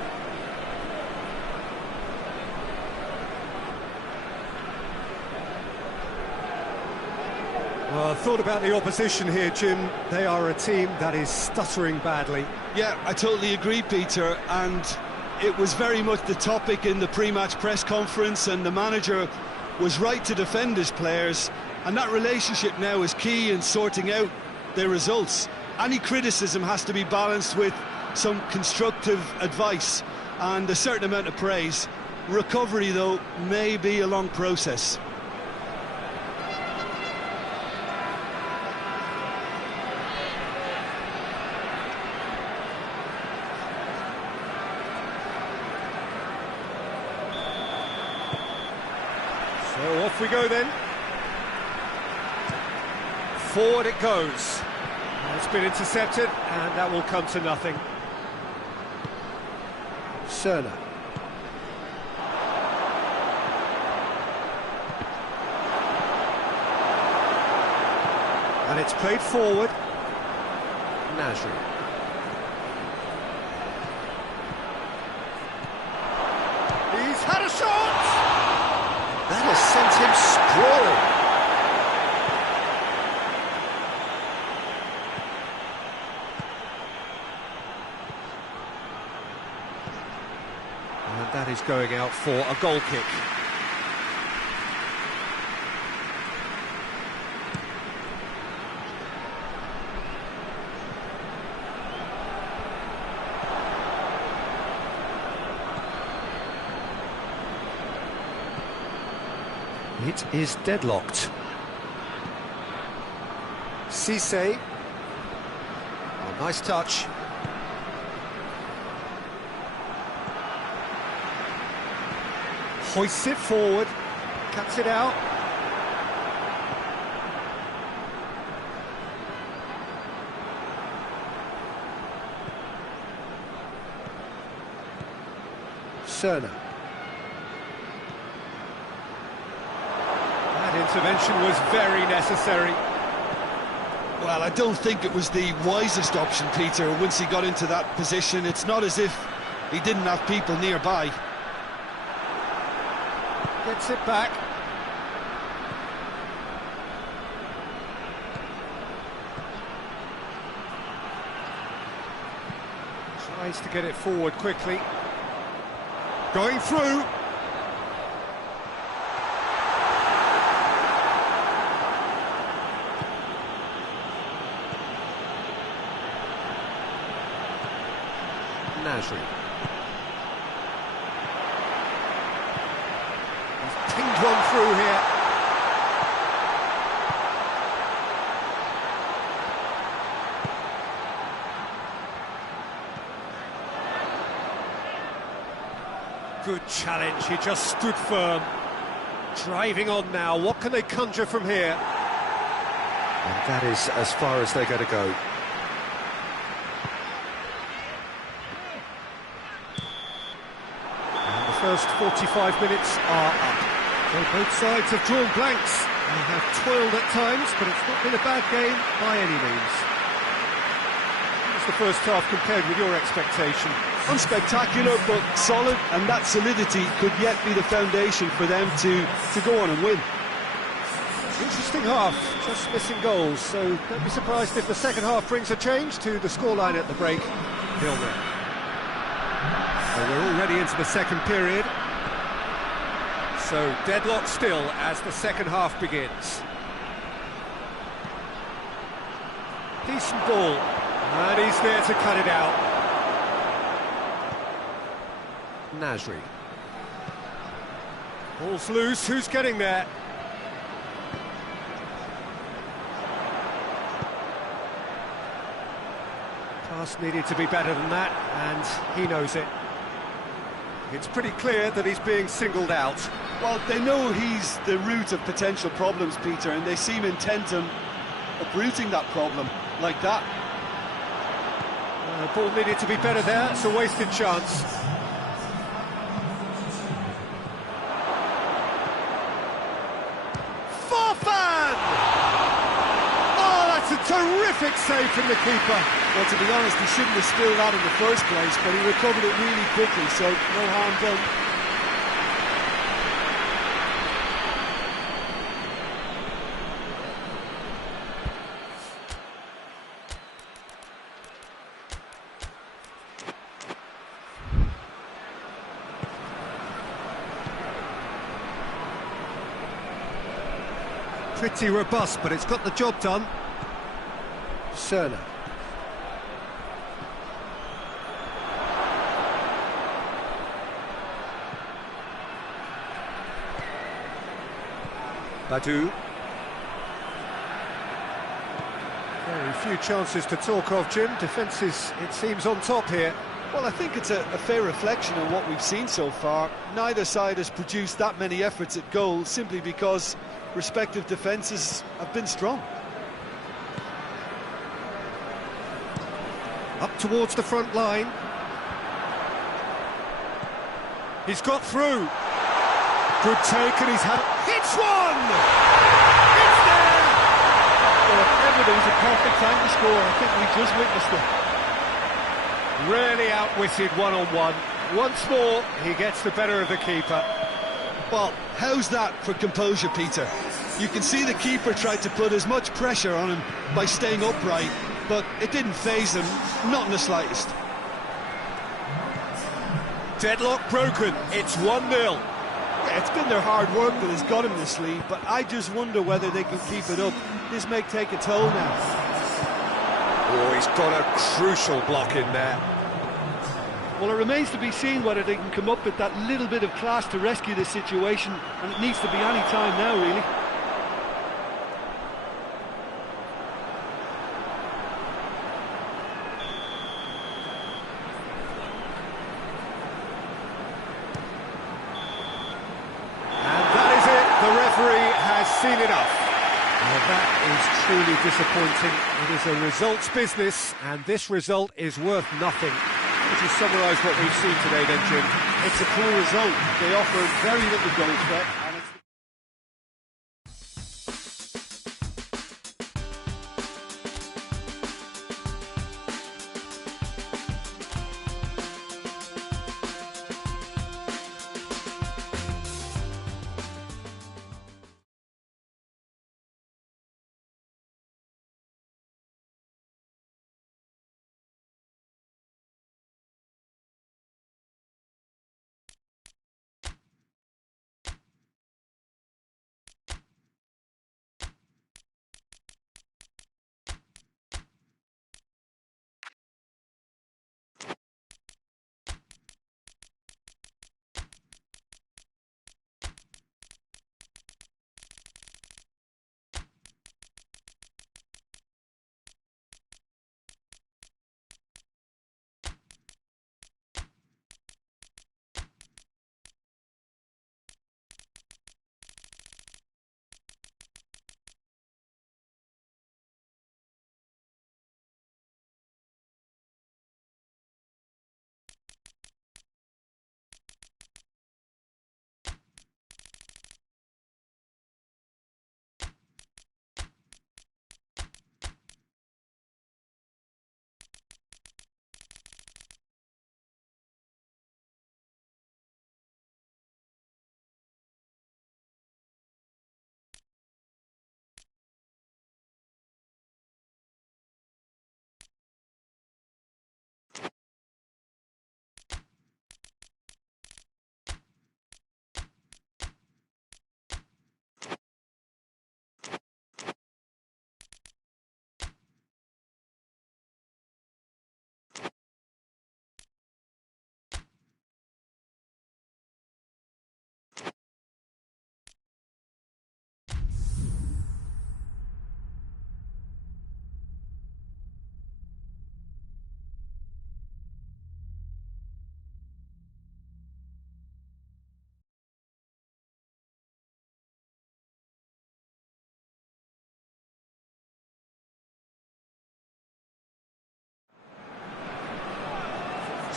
Well, I thought about the opposition here, Jim. They are a team that is stuttering badly. Yeah, I totally agree, Peter, and it was very much the topic in the pre-match press conference, and the manager was right to defend his players, and that relationship now is key in sorting out their results. Any criticism has to be balanced with some constructive advice and a certain amount of praise. Recovery, though, may be a long process. So off we go then. Forward it goes. It's been intercepted, and that will come to nothing. Cerner. And it's played forward. Nasri. He's had a shot! That has sent him sprawling. And that is going out for a goal kick. It is deadlocked. Cisse. Oh, nice touch. Hoists it forward, cuts it out. Cerner. That intervention was very necessary. Well, I don't think it was the wisest option, Peter, once he got into that position. It's not as if he didn't have people nearby. Gets it back. Tries to get it forward quickly. Going through. Nasri. He's pinged one through here. Good challenge, he just stood firm. Driving on now, what can they conjure from here? And that is as far as they're going to go. And the first 45 minutes are up. So both sides have drawn blanks. They have toiled at times, but it's not been a bad game by any means. How's the first half compared with your expectation? Unspectacular, but solid, and that solidity could yet be the foundation for them to go on and win. Interesting half, just missing goals, so don't be surprised if the second half brings a change to the scoreline at the break. 0-0. So we're already into the second period. So deadlock still as the second half begins. Decent ball, and he's there to cut it out. Nasri. Ball's loose, who's getting there? Pass needed to be better than that, and he knows it. It's pretty clear that he's being singled out. Well, they know he's the root of potential problems, Peter, and they seem intent on uprooting that problem like that. Ball needed to be better there, it's a wasted chance. Terrific save from the keeper. Well, to be honest, he shouldn't have spilled that in the first place, but he recovered it really quickly, so no harm done. Pretty robust, but it's got the job done. Cerner. Badu. Very few chances to talk of, Jim. Defence is, it seems, on top here. Well, I think it's a fair reflection of what we've seen so far. Neither side has produced that many efforts at goal simply because respective defences have been strong. Up towards the front line. He's got through. Good take, and he's had... It's one! It's there! Well, if ever there was a perfect time to score, I think we just witnessed it. Really outwitted one-on-one. Once more, he gets the better of the keeper. Well, how's that for composure, Peter? You can see the keeper tried to put as much pressure on him by staying upright, but it didn't faze him, not in the slightest. Deadlock broken, it's 1-0. Yeah, it's been their hard work that has got him this lead, but I just wonder whether they can keep it up. This may take a toll now. Oh, he's got a crucial block in there. Well, it remains to be seen whether they can come up with that little bit of class to rescue this situation, and it needs to be any time now, really. is truly disappointing. It is a results business, and this result is worth nothing. If you summarise what we've seen today then, Jim, it's a poor result. They offer very little goal threat. And it's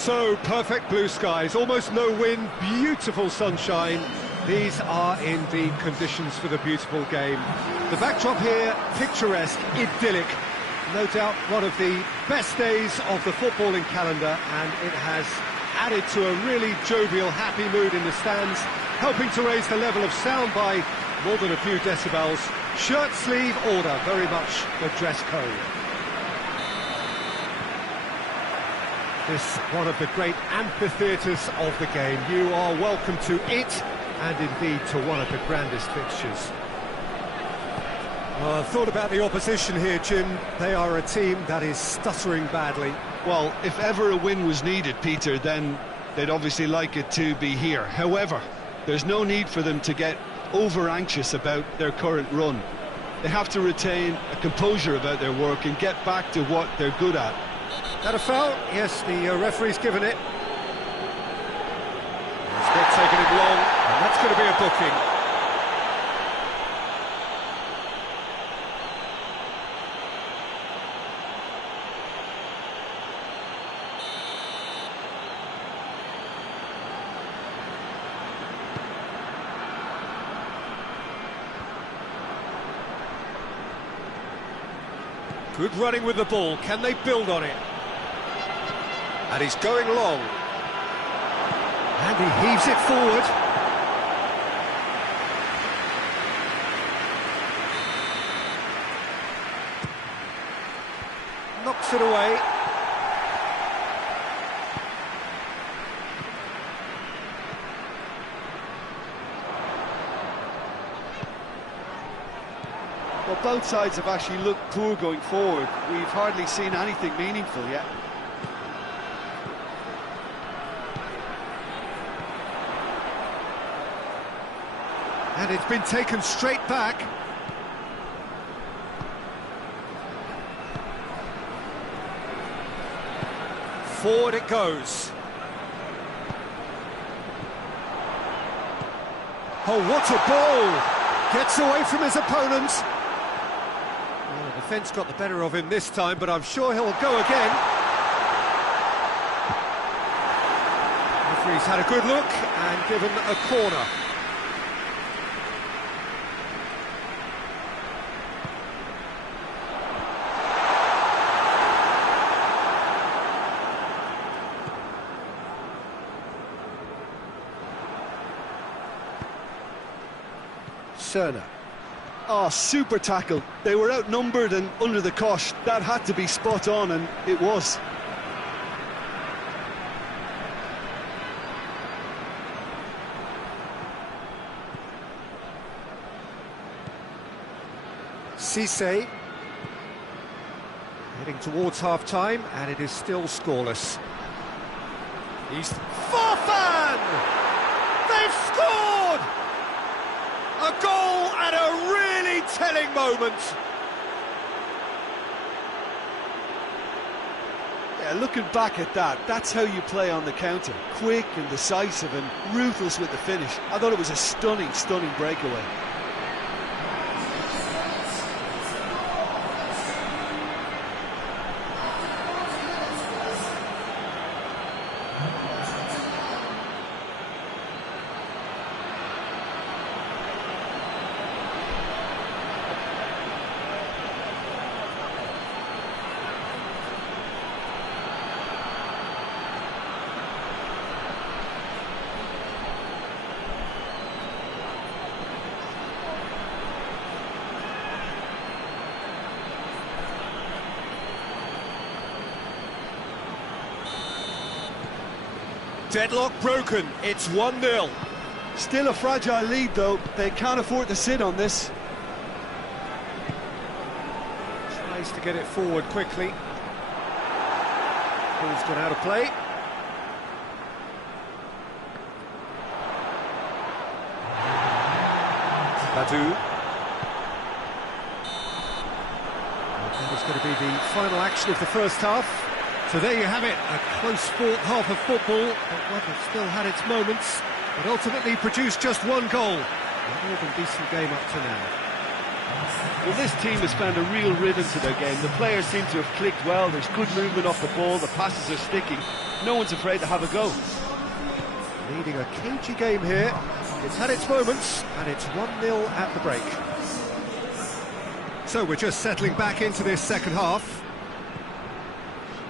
So, perfect blue skies, almost no wind, beautiful sunshine. These are indeed conditions for the beautiful game. The backdrop here, picturesque, idyllic. No doubt one of the best days of the footballing calendar, and it has added to a really jovial, happy mood in the stands, helping to raise the level of sound by more than a few decibels. Shirt sleeve order, very much the dress code. This one of the great amphitheatres of the game. You are welcome to it, and indeed to one of the grandest fixtures. Thought about the opposition here, Jim. They are a team that is stuttering badly. Well, if ever a win was needed, Peter, then they'd obviously like it to be here. However, there's no need for them to get over-anxious about their current run. They have to retain a composure about their work and get back to what they're good at. That a foul? Yes, the referee's given it. It's not taken him long, and that's going to be a booking. Good running with the ball. Can they build on it? And he's going long. And he heaves it forward. Knocks it away. Well, both sides have actually looked poor going forward. We've hardly seen anything meaningful yet. And it's been taken straight back. Forward it goes. Oh, what a ball! Gets away from his opponent. Defence got the better of him this time, but I'm sure he'll go again. Referee's had a good look and given a corner. Cerner. Oh, super tackle. They were outnumbered and under the cosh. That had to be spot on, and it was. Cisse. Heading towards half-time, and it is still scoreless. He's Forfan! They've scored! A goal at a really telling moment. Yeah, looking back at that, that's how you play on the counter. Quick and decisive and ruthless with the finish. I thought it was a stunning, stunning breakaway. Deadlock broken, it's 1-0. Still a fragile lead though, they can't afford to sit on this. Tries to get it forward quickly. Ball's gone out of play. Badu. That is going to be the final action of the first half. So there you have it, a close-fought half of football, but one that still had its moments, but ultimately produced just one goal. A more than decent game up to now. Well, this team has found a real rhythm to their game. The players seem to have clicked well, there's good movement off the ball, the passes are sticking. No one's afraid to have a go. Leading a cagey game here. It's had its moments, and it's 1-0 at the break. So we're just settling back into this second half.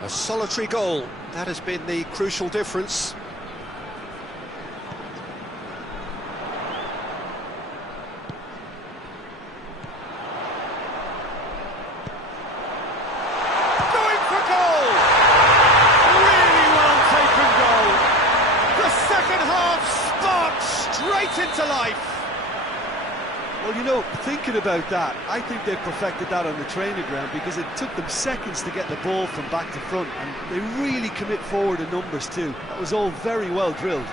A solitary goal, that has been the crucial difference. Going for goal! Really well taken goal. The second half sparked straight into life. Well, you know, thinking about that, I think they've perfected that on the training ground because it took them seconds to get the ball from back to front, and they really commit forward in numbers too. That was all very well drilled.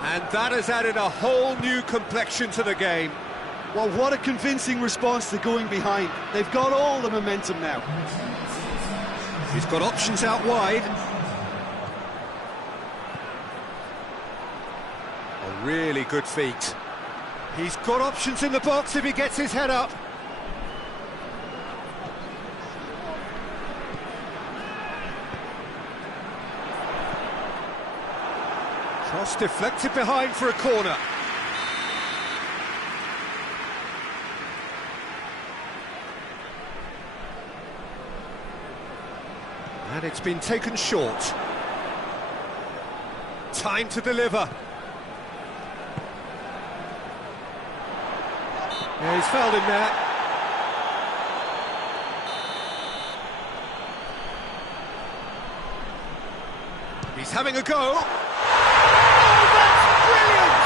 And that has added a whole new complexion to the game. Well, what a convincing response to going behind. They've got all the momentum now. He's got options out wide. A really good feat. He's got options in the box if he gets his head up. Cross deflected behind for a corner. And it's been taken short. Time to deliver. Yeah, he's fouled him there. He's having a go. Oh, that's brilliant!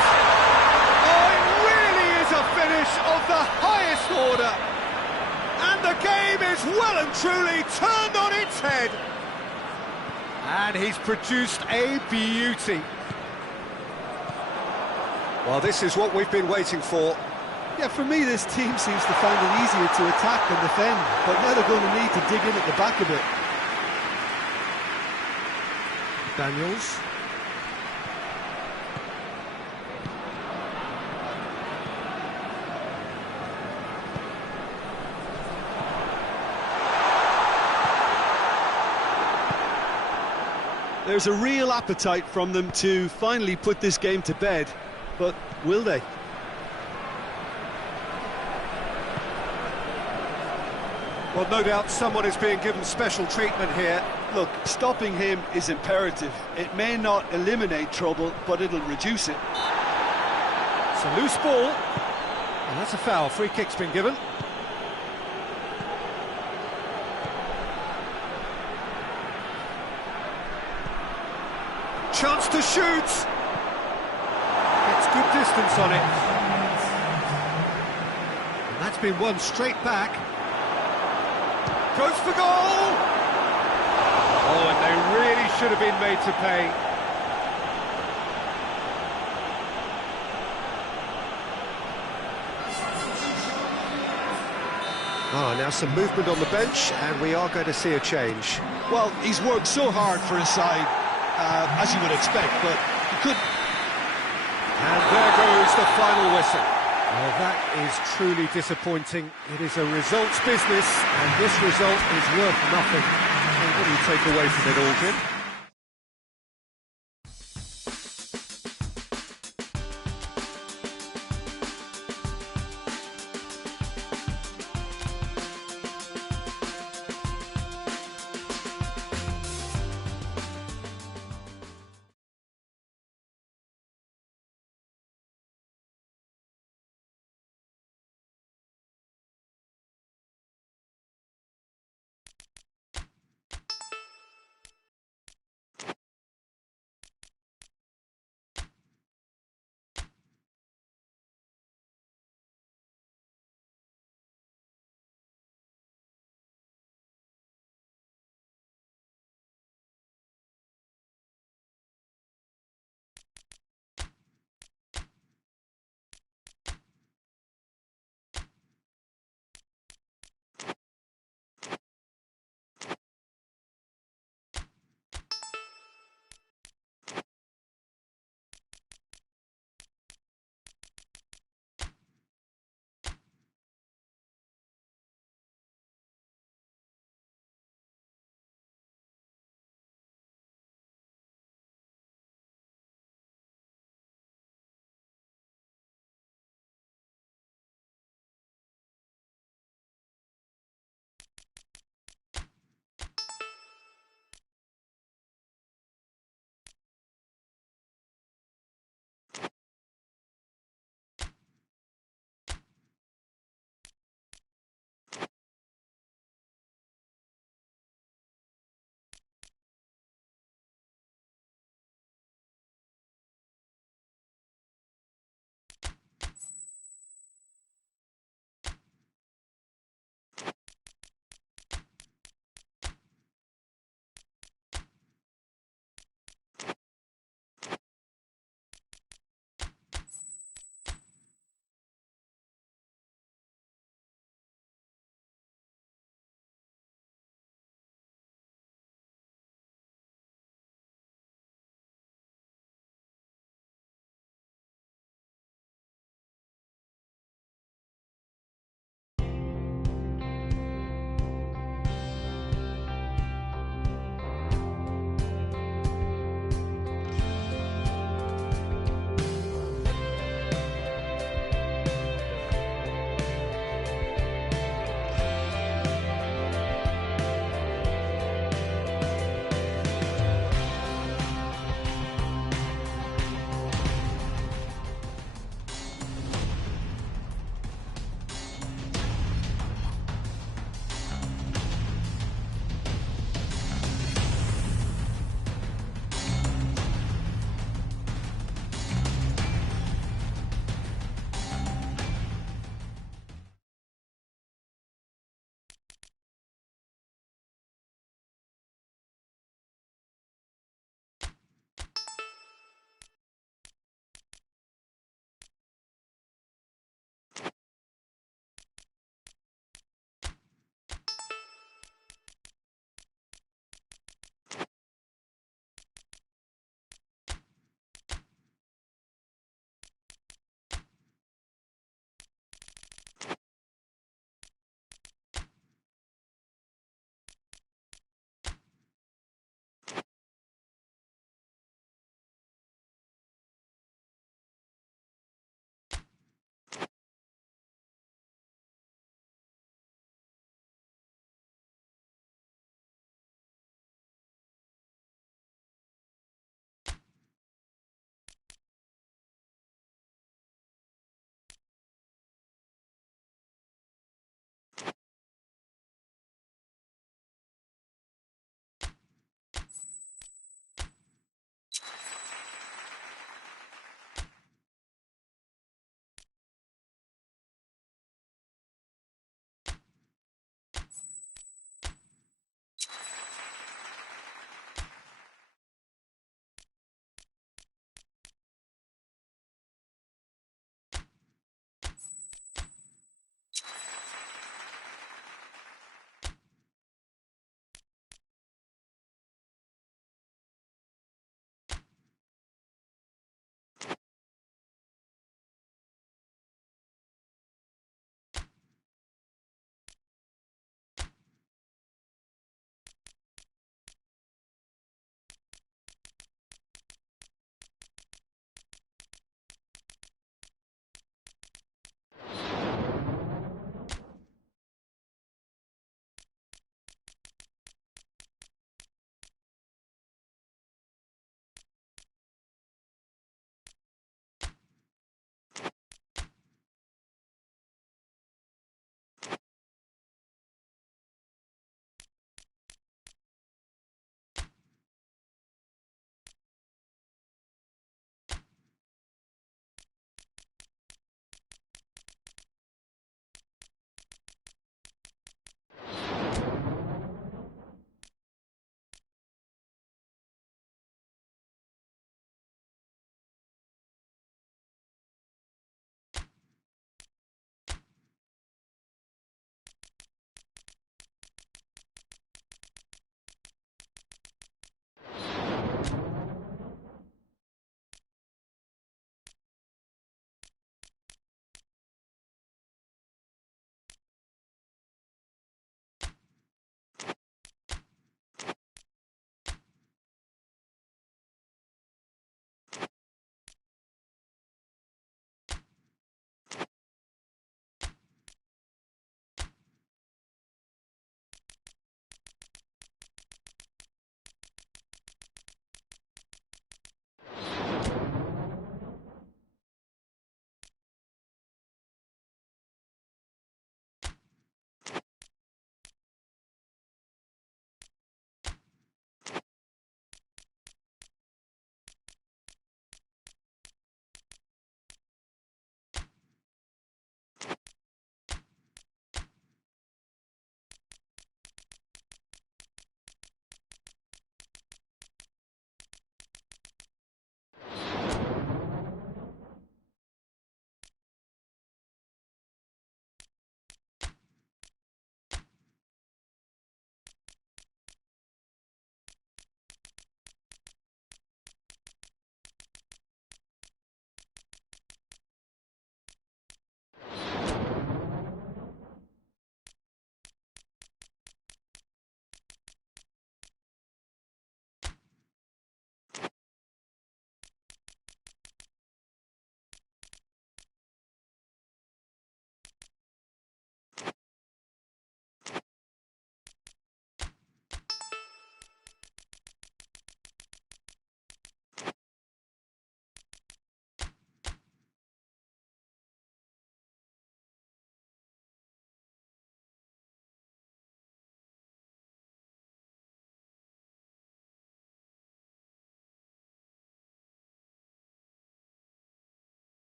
Oh, it really is a finish of the highest order. And the game is well and truly turned on its head. And he's produced a beauty. Well, this is what we've been waiting for. Yeah, for me, this team seems to find it easier to attack than defend, but now they're going to need to dig in at the back a bit. Daniels. There's a real appetite from them to finally put this game to bed, but will they? Well, no doubt someone is being given special treatment here. Look, stopping him is imperative. It may not eliminate trouble, but it'll reduce it. It's a loose ball, and that's a foul. Free kick's been given. Chance to shoot! Gets good distance on it. And that's been won straight back. Goes for goal! Oh, and they really should have been made to pay. Now some movement on the bench, and we are going to see a change. Well, he's worked so hard for his side, as you would expect, but he could... And there goes the final whistle. Well, that is truly disappointing. It is a results business, and this result is worth nothing. Well, what do you take away from it all, Jim?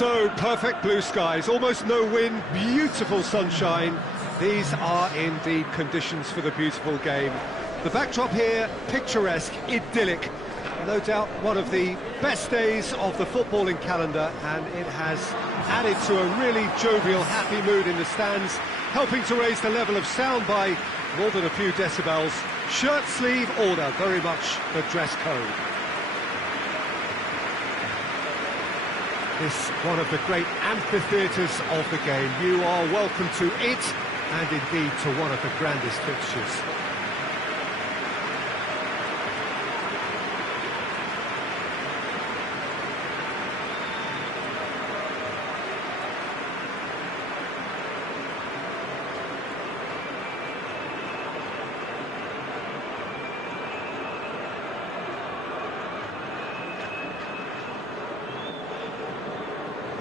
So, perfect blue skies, almost no wind, beautiful sunshine. These are indeed conditions for the beautiful game. The backdrop here, picturesque, idyllic. No doubt one of the best days of the footballing calendar, and it has added to a really jovial, happy mood in the stands, helping to raise the level of sound by more than a few decibels. Shirt sleeve order, very much the dress code. This one of the great amphitheatres of the game. You are welcome to it, and indeed to one of the grandest fixtures.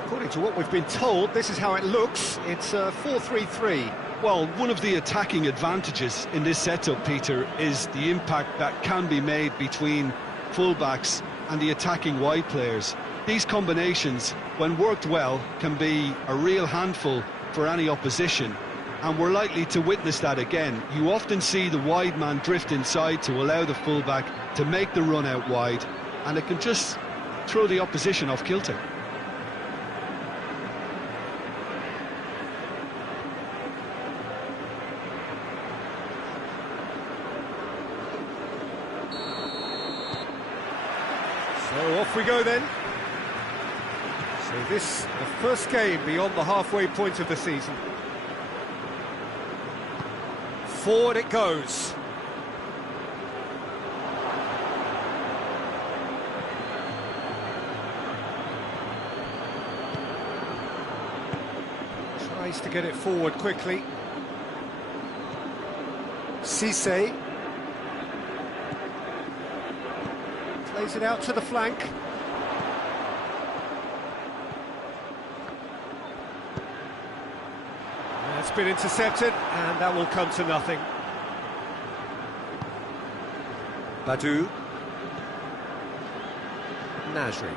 According to what we've been told, this is how it looks. It's 4-3-3. Well, one of the attacking advantages in this setup, Peter, is the impact that can be made between fullbacks and the attacking wide players. These combinations, when worked well, can be a real handful for any opposition, and we're likely to witness that again. You often see the wide man drift inside to allow the fullback to make the run out wide, and it can just throw the opposition off kilter. So off we go then. So this, the first game beyond the halfway point of the season. Forward it goes. Tries to get it forward quickly. Cisse. Plays it out to the flank. It's been intercepted, and that will come to nothing. Badu. Nasri.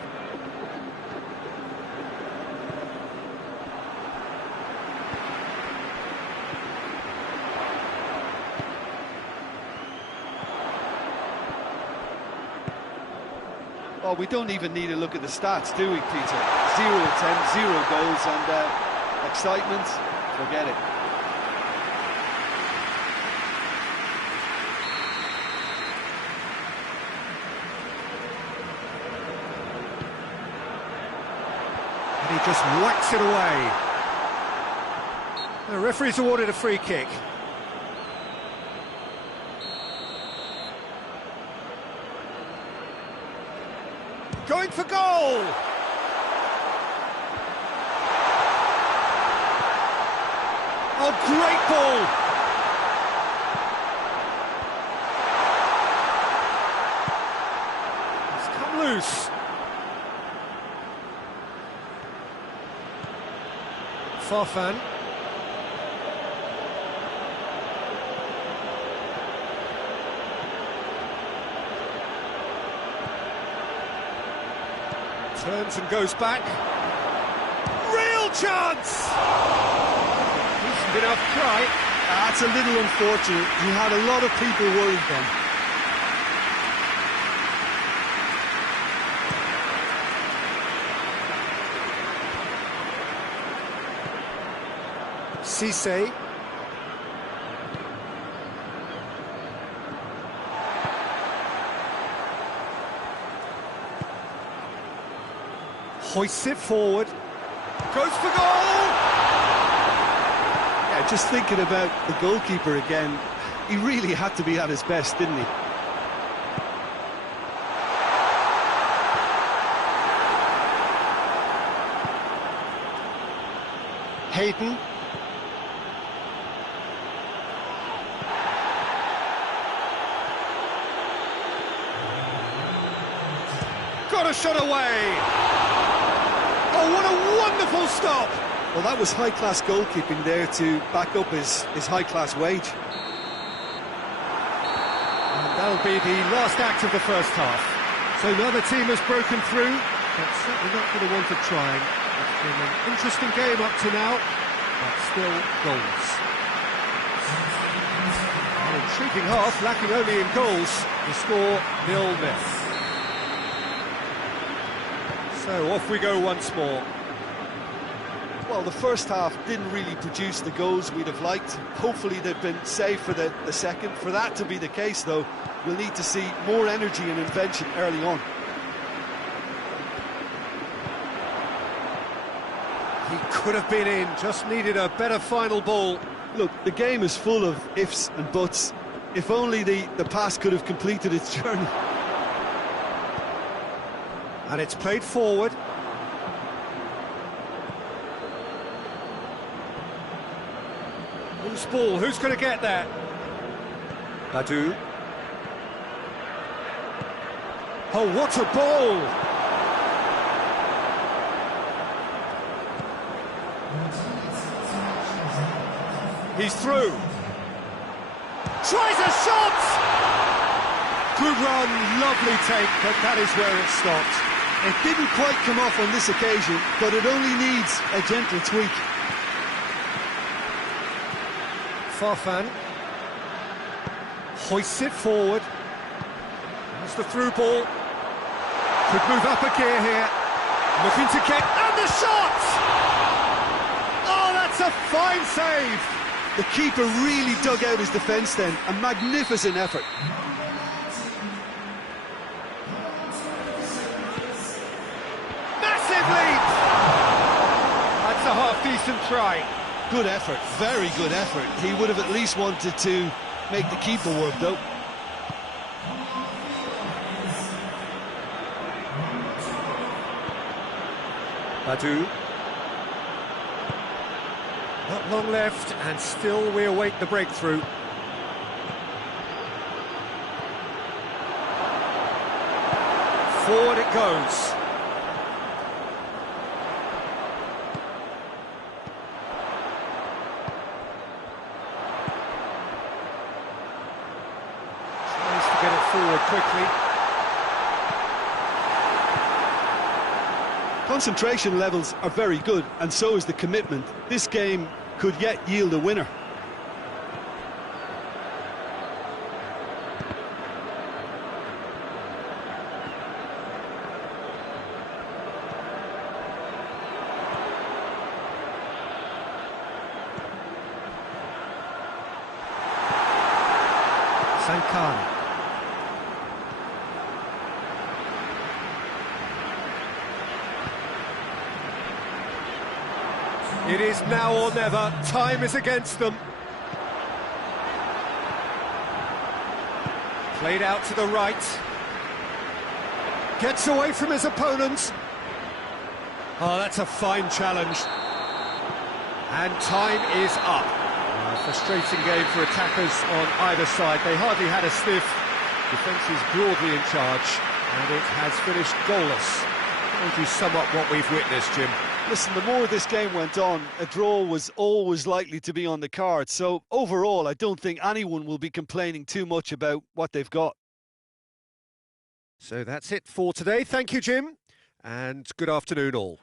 Oh, we don't even need to look at the stats, do we, Peter? 0 attempts, 0 goals, and excitement, forget it. And he just whacks it away. The referee's awarded a free kick. Going for goal! Oh, great ball! It's come loose. Farfan. Turns and goes back. Real chance! Decent enough try. That's a little unfortunate. He had a lot of people worried then. Cisse. Hoists it forward. Goes for goal! Yeah, just thinking about the goalkeeper again, he really had to be at his best, didn't he? Hayden. Got a shot away! Oh, what a wonderful stop! Well, that was high-class goalkeeping there to back up his high-class wage. And that'll be the last act of the first half. So neither team has broken through, but certainly not for the want of trying. It's been an interesting game up to now, but still goals. An intriguing half, lacking only in goals. The score 0-0. So off we go once more. Well, the first half didn't really produce the goals we'd have liked. Hopefully they've been saved for the second. For that to be the case, though, we'll need to see more energy and invention early on. He could have been in, just needed a better final ball. Look, the game is full of ifs and buts. If only the pass could have completed its journey. And it's played forward. Loose ball, who's going to get that? Badu. Oh, what a ball! He's through. Tries a shot! Good run, lovely take, but that is where it stopped. It didn't quite come off on this occasion, but it only needs a gentle tweak. Farfan hoists it forward. That's the through ball. Could move up a gear here. Looking to get... And the shot! Oh, that's a fine save! The keeper really dug out his defence then. A magnificent effort. Massive leap! That's a half-decent try. Good effort, very good effort. He would have at least wanted to make the keeper work, though. Badu. Not long left, and still we await the breakthrough. Forward it goes. Tries to get it forward quickly. Concentration levels are very good, and so is the commitment. This game could yet yield a winner. Sankara. It is now or never. Time is against them. Played out to the right. Gets away from his opponents. Oh, that's a fine challenge. And time is up. A frustrating game for attackers on either side. They hardly had a sniff. Defence is broadly in charge, and it has finished goalless. How would you sum up what we've witnessed, Jim? Listen, the more this game went on, a draw was always likely to be on the card. So overall, I don't think anyone will be complaining too much about what they've got. So that's it for today. Thank you, Jim, and good afternoon all.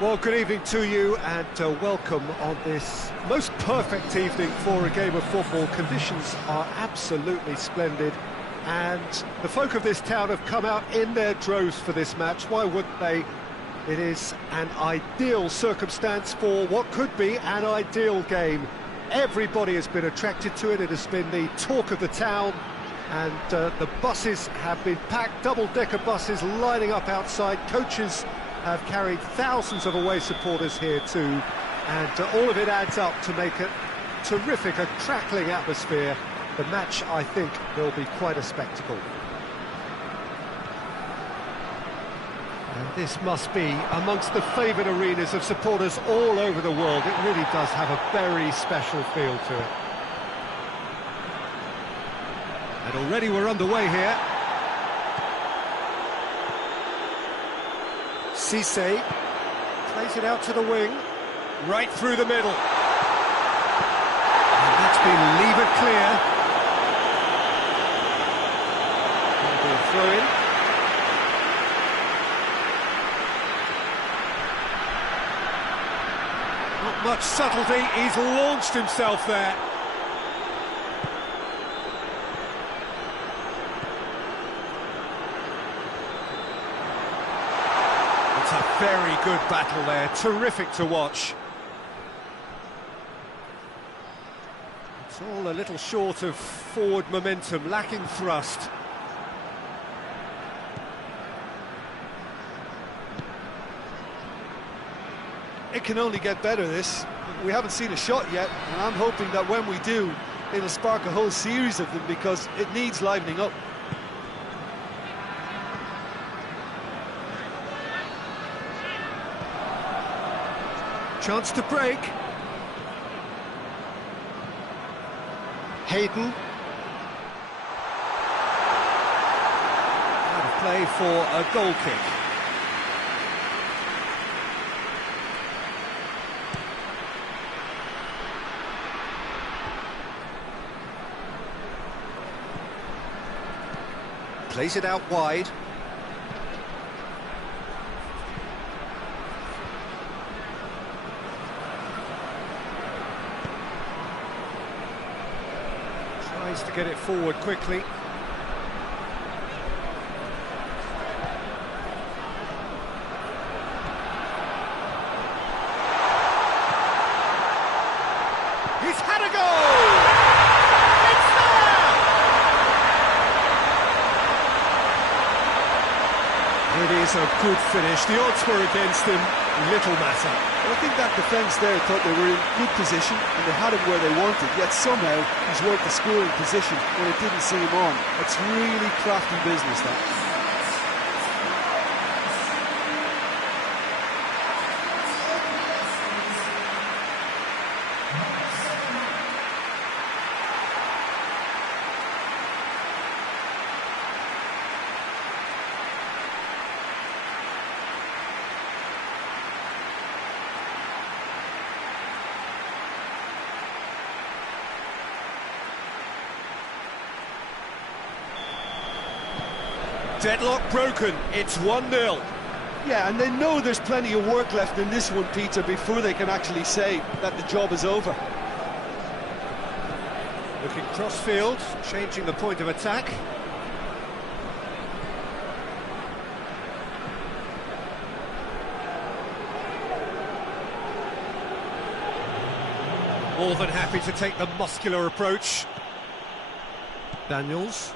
Well, good evening to you and welcome on this most perfect evening for a game of football. Conditions are absolutely splendid and the folk of this town have come out in their droves for this match. Why wouldn't they? It is an ideal circumstance for what could be an ideal game. Everybody has been attracted to it. It has been the talk of the town, and the buses have been packed, double-decker buses lining up outside. Coaches have carried thousands of away supporters here too, and all of it adds up to make it terrific, a crackling atmosphere. The match, I think, will be quite a spectacle. And this must be amongst the favoured arenas of supporters all over the world. It really does have a very special feel to it. And already we're underway here. Cisse plays it out to the wing, right through the middle. And that's been levered clear. Throw in. Not much subtlety, he's launched himself there. It's a very good battle there, terrific to watch. It's all a little short of forward momentum, lacking thrust. It can only get better, this. We haven't seen a shot yet, and I'm hoping that when we do, it'll spark a whole series of them, because it needs livening up. Chance to break. Hayden. Out of play for a goal kick. Plays it out wide. Tries to get it forward quickly. He's had a goal! It is a good finish. The odds were against him, little matter. Well, I think that defence there thought they were in good position and they had him where they wanted, yet somehow he's worked the scoring position when it didn't see him on. It's really crafty business, that. Deadlock broken, it's 1-0. Yeah, and they know there's plenty of work left in this one, Peter, before they can actually say that the job is over. Looking cross-field, changing the point of attack. More than happy to take the muscular approach. Daniels.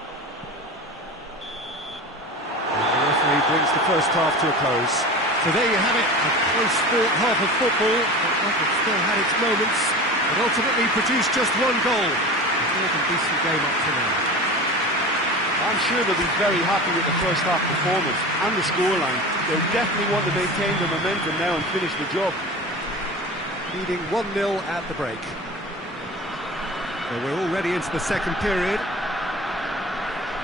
He brings the first half to a close. So there you have it, a close-fought half of football. It still had its moments, but ultimately produced just one goal. It's more than decent game up to now. I'm sure they'll be very happy with the first half performance and the scoreline. They'll definitely want to maintain the momentum now and finish the job. Leading 1-0 at the break. So we're already into the second period.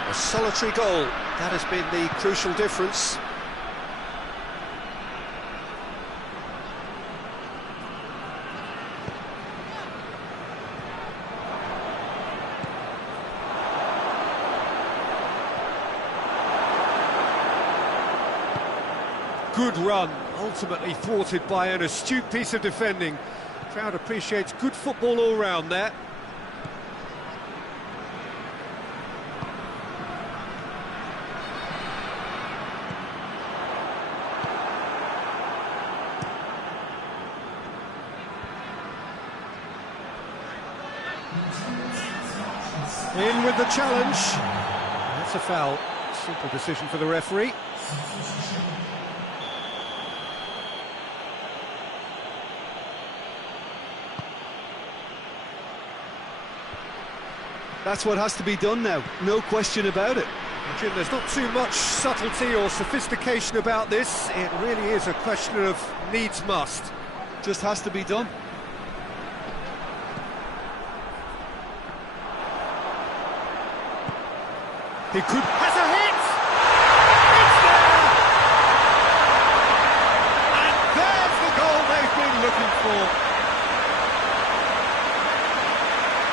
A solitary goal, that has been the crucial difference. Good run, ultimately thwarted by an astute piece of defending. Crowd appreciates good football all round there. In with the challenge. That's a foul. Simple decision for the referee. That's what has to be done now, no question about it. Jim, there's not too much subtlety or sophistication about this. It really is a question of needs must. Just has to be done. He could... has a hit! It's there! And there's the goal they've been looking for.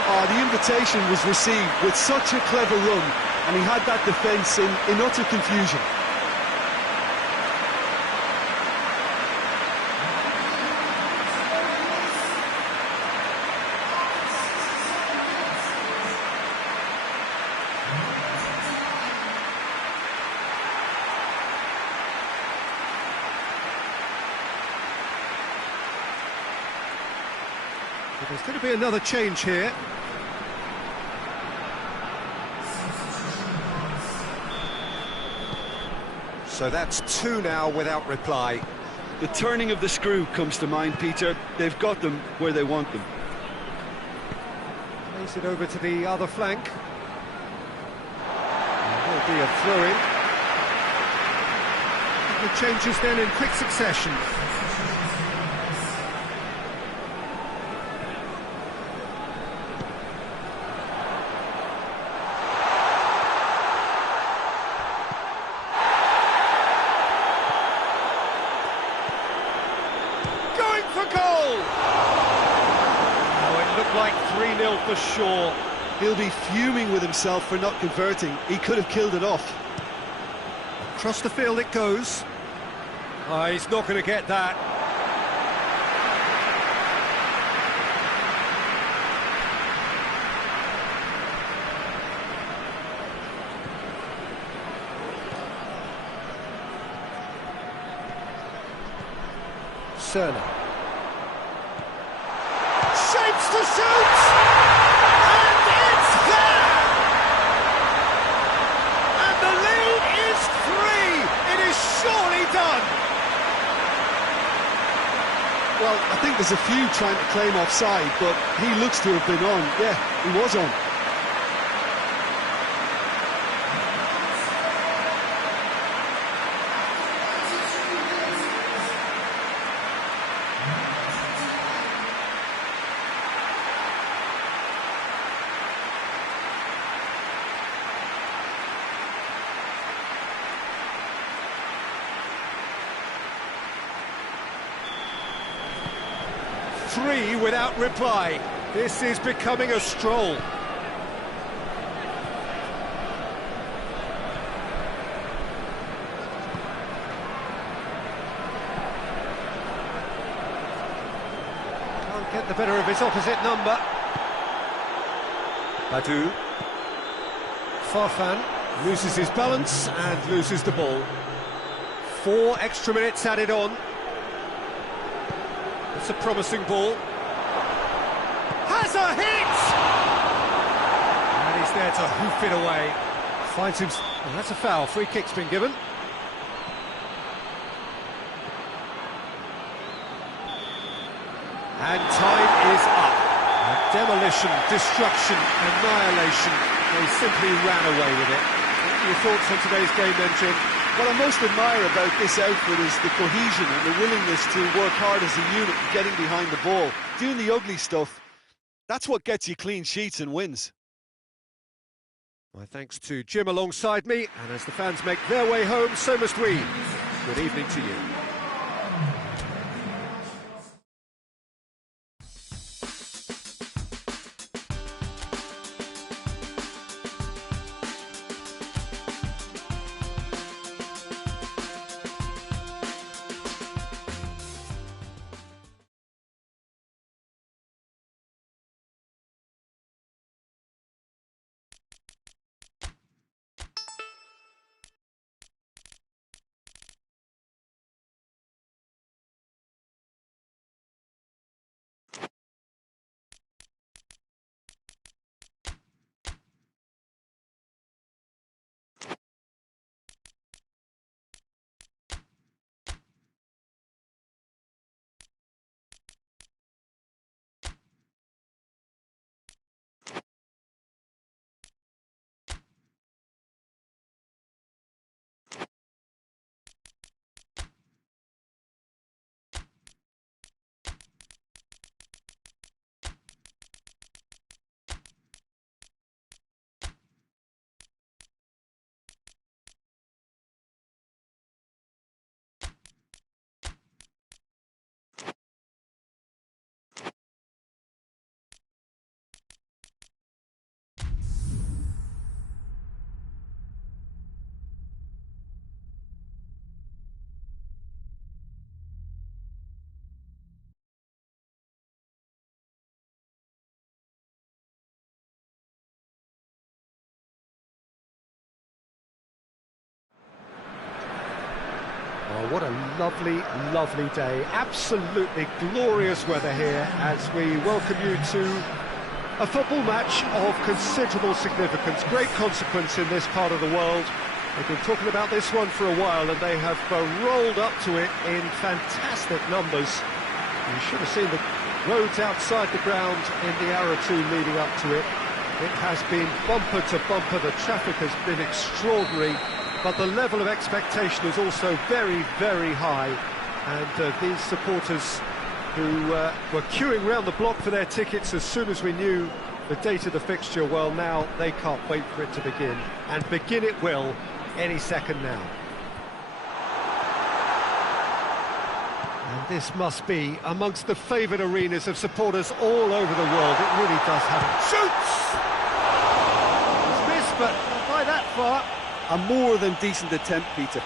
Oh, the invitation was received with such a clever run, and he had that defence in utter confusion. There's going to be another change here. So that's two now without reply. The turning of the screw comes to mind, Peter. They've got them where they want them. Plays it over to the other flank. There'll be a throw-in. The changes then in quick succession. Like 3-0 for sure. He'll be fuming with himself for not converting. He could have killed it off. Across the field it goes. Oh, he's not going to get that. Cerner. Shapes to shoot! And it's there! And the lead is 3! It is surely done! Well, I think there's a few trying to claim offside, but he looks to have been on. Yeah, he was on. Three without reply. This is becoming a stroll. Can't get the better of his opposite number. Badu. Farfan loses his balance and loses the ball. 4 extra minutes added on. It's a promising ball. Has a hit! And he's there to hoof it away. Finds him... Oh, that's a foul. Free kick's been given. And time is up. Demolition, destruction, annihilation. They simply ran away with it. What are your thoughts on today's game then, Jim? What I most admire about this outfit is the cohesion and the willingness to work hard as a unit, getting behind the ball, doing the ugly stuff. That's what gets you clean sheets and wins. My thanks to Jim alongside me, and as the fans make their way home, so must we. Good evening to you. Oh, what a lovely, lovely day. Absolutely glorious weather here as we welcome you to a football match of considerable significance, great consequence in this part of the world. They've been talking about this one for a while and they have rolled up to it in fantastic numbers. You should have seen the roads outside the ground in the hour or two leading up to it. It has been bumper to bumper, the traffic has been extraordinary, but the level of expectation is also very, very high. And these supporters who were queuing round the block for their tickets as soon as we knew the date of the fixture, well, now they can't wait for it to begin. And begin it will any second now. And this must be amongst the favoured arenas of supporters all over the world. It really does have it. Shoots! It's missed, but not by that far. A more than decent attempt, Peter.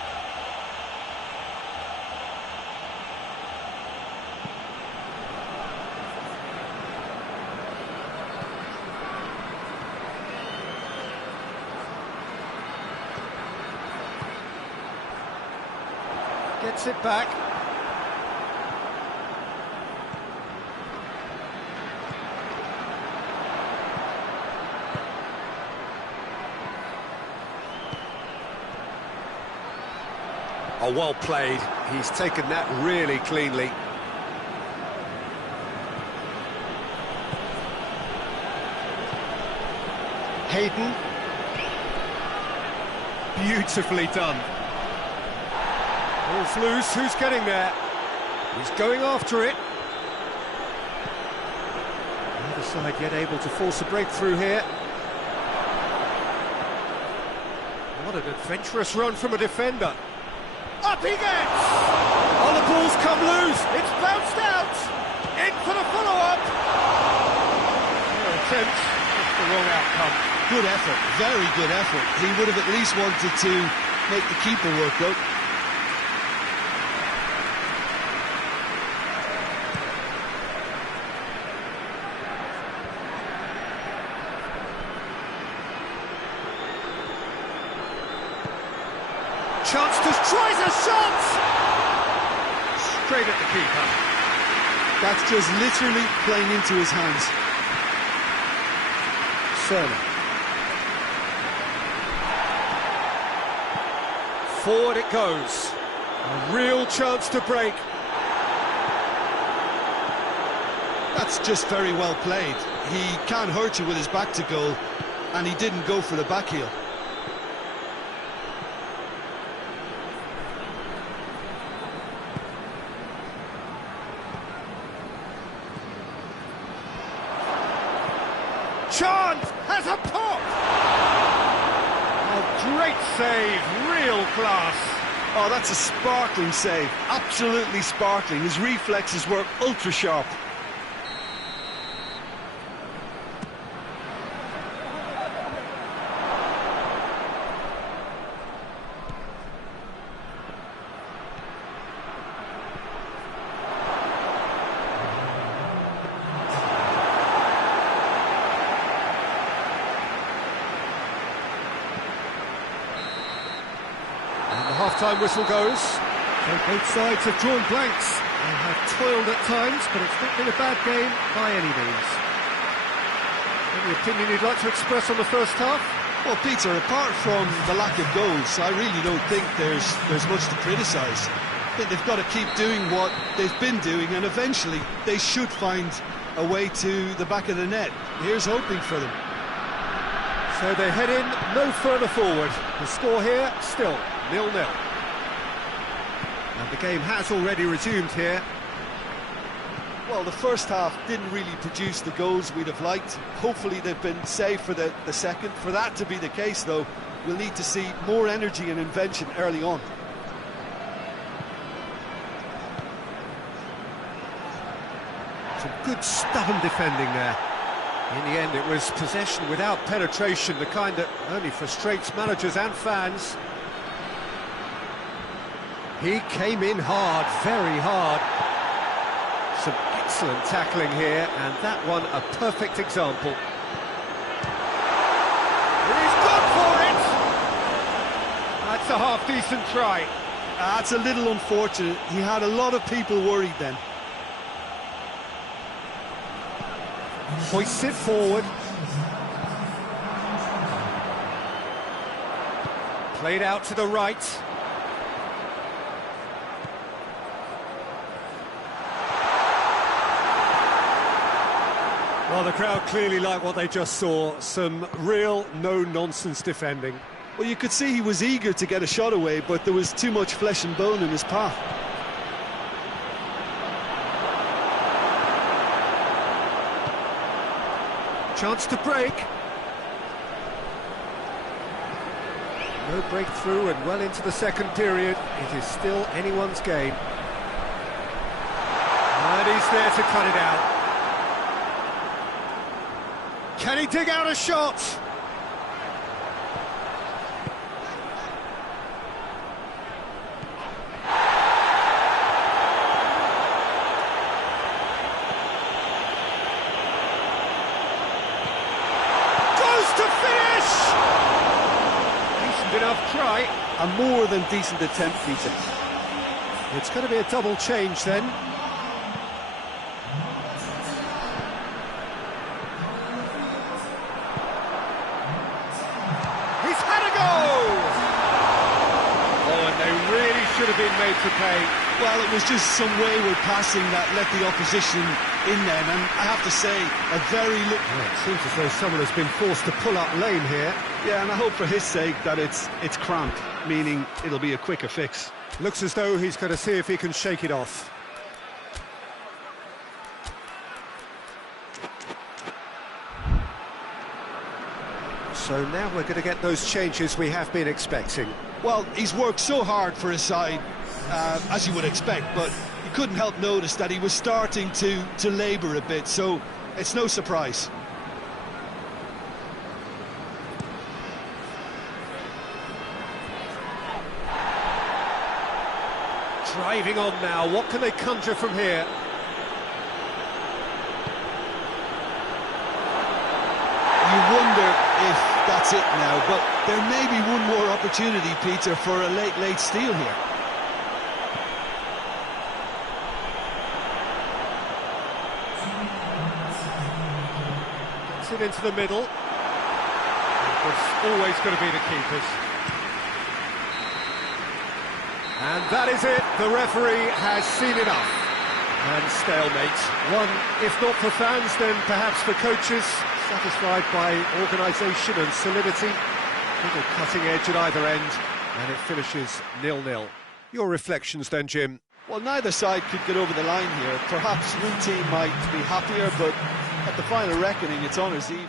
Gets it back. Oh, well played. He's taken that really cleanly. Hayden. Beautifully done. Ball's loose, who's getting there? He's going after it. The other side yet able to force a breakthrough here. What an adventurous run from a defender. Up he gets! Oh, the ball's come loose. It's bounced out. In for the follow-up. Attempt, just the wrong outcome. Good effort, very good effort. He would have at least wanted to make the keeper work, though. Chance tries a shot! Straight at the keeper. That's just literally playing into his hands. Cerner. Forward it goes. A real chance to break. That's just very well played. He can't hurt you with his back to goal, and he didn't go for the back heel. Chance has a pop! Oh, great save, real class. Oh, that's a sparkling save, absolutely sparkling. His reflexes were ultra sharp. Half-time whistle goes. So both sides have drawn blanks and have toiled at times, but it's not been a bad game by any means. Any opinion you'd like to express on the first half? Well, Peter, apart from the lack of goals, I really don't think there's much to criticise. I think they've got to keep doing what they've been doing, and eventually they should find a way to the back of the net. Here's hoping for them. So they head in no further forward. The score here, still 0-0. And the game has already resumed here. Well, the first half didn't really produce the goals we'd have liked. Hopefully they've been saved for the second. For that to be the case, though, we'll need to see more energy and invention early on. Some good stubborn defending there. In the end, it was possession without penetration, the kind that only frustrates managers and fans. He came in hard, very hard. Some excellent tackling here, and that one a perfect example. He's gone for it! That's a half-decent try. That's a little unfortunate. He had a lot of people worried then. Hoists it forward. Played out to the right. Well, the crowd clearly like what they just saw. Some real no-nonsense defending. Well, you could see he was eager to get a shot away, but there was too much flesh and bone in his path. Chance to break. No breakthrough and well into the second period. It is still anyone's game. And he's there to cut it out. Can he dig out a shot? Goes to finish! Decent enough try. A more than decent attempt, Peter. It's going to be a double change then. Should have been made to pay. Well, it was just some wayward passing that let the opposition in then, and I have to say, a very... Well, it seems as though someone has been forced to pull up lane here. Yeah, and I hope for his sake that it's cramped, meaning it'll be a quicker fix. Looks as though he's going to see if he can shake it off. So now we're going to get those changes we have been expecting. Well, he's worked so hard for his side, as you would expect, but you couldn't help notice that he was starting to labour a bit, so it's no surprise. Driving on now, what can they conjure from here? You wonder if that's it now, but there may be one more opportunity, Peter, for a late steal here. Gets it into the middle. It's always going to be the keepers. And that is it. The referee has seen enough. And stalemate. One, if not for fans, then perhaps for coaches. Satisfied by organisation and solidity. Little cutting edge at either end, and it finishes 0-0. Your reflections then, Jim? Well, neither side could get over the line here. Perhaps one team might be happier, but at the final reckoning, it's honours even.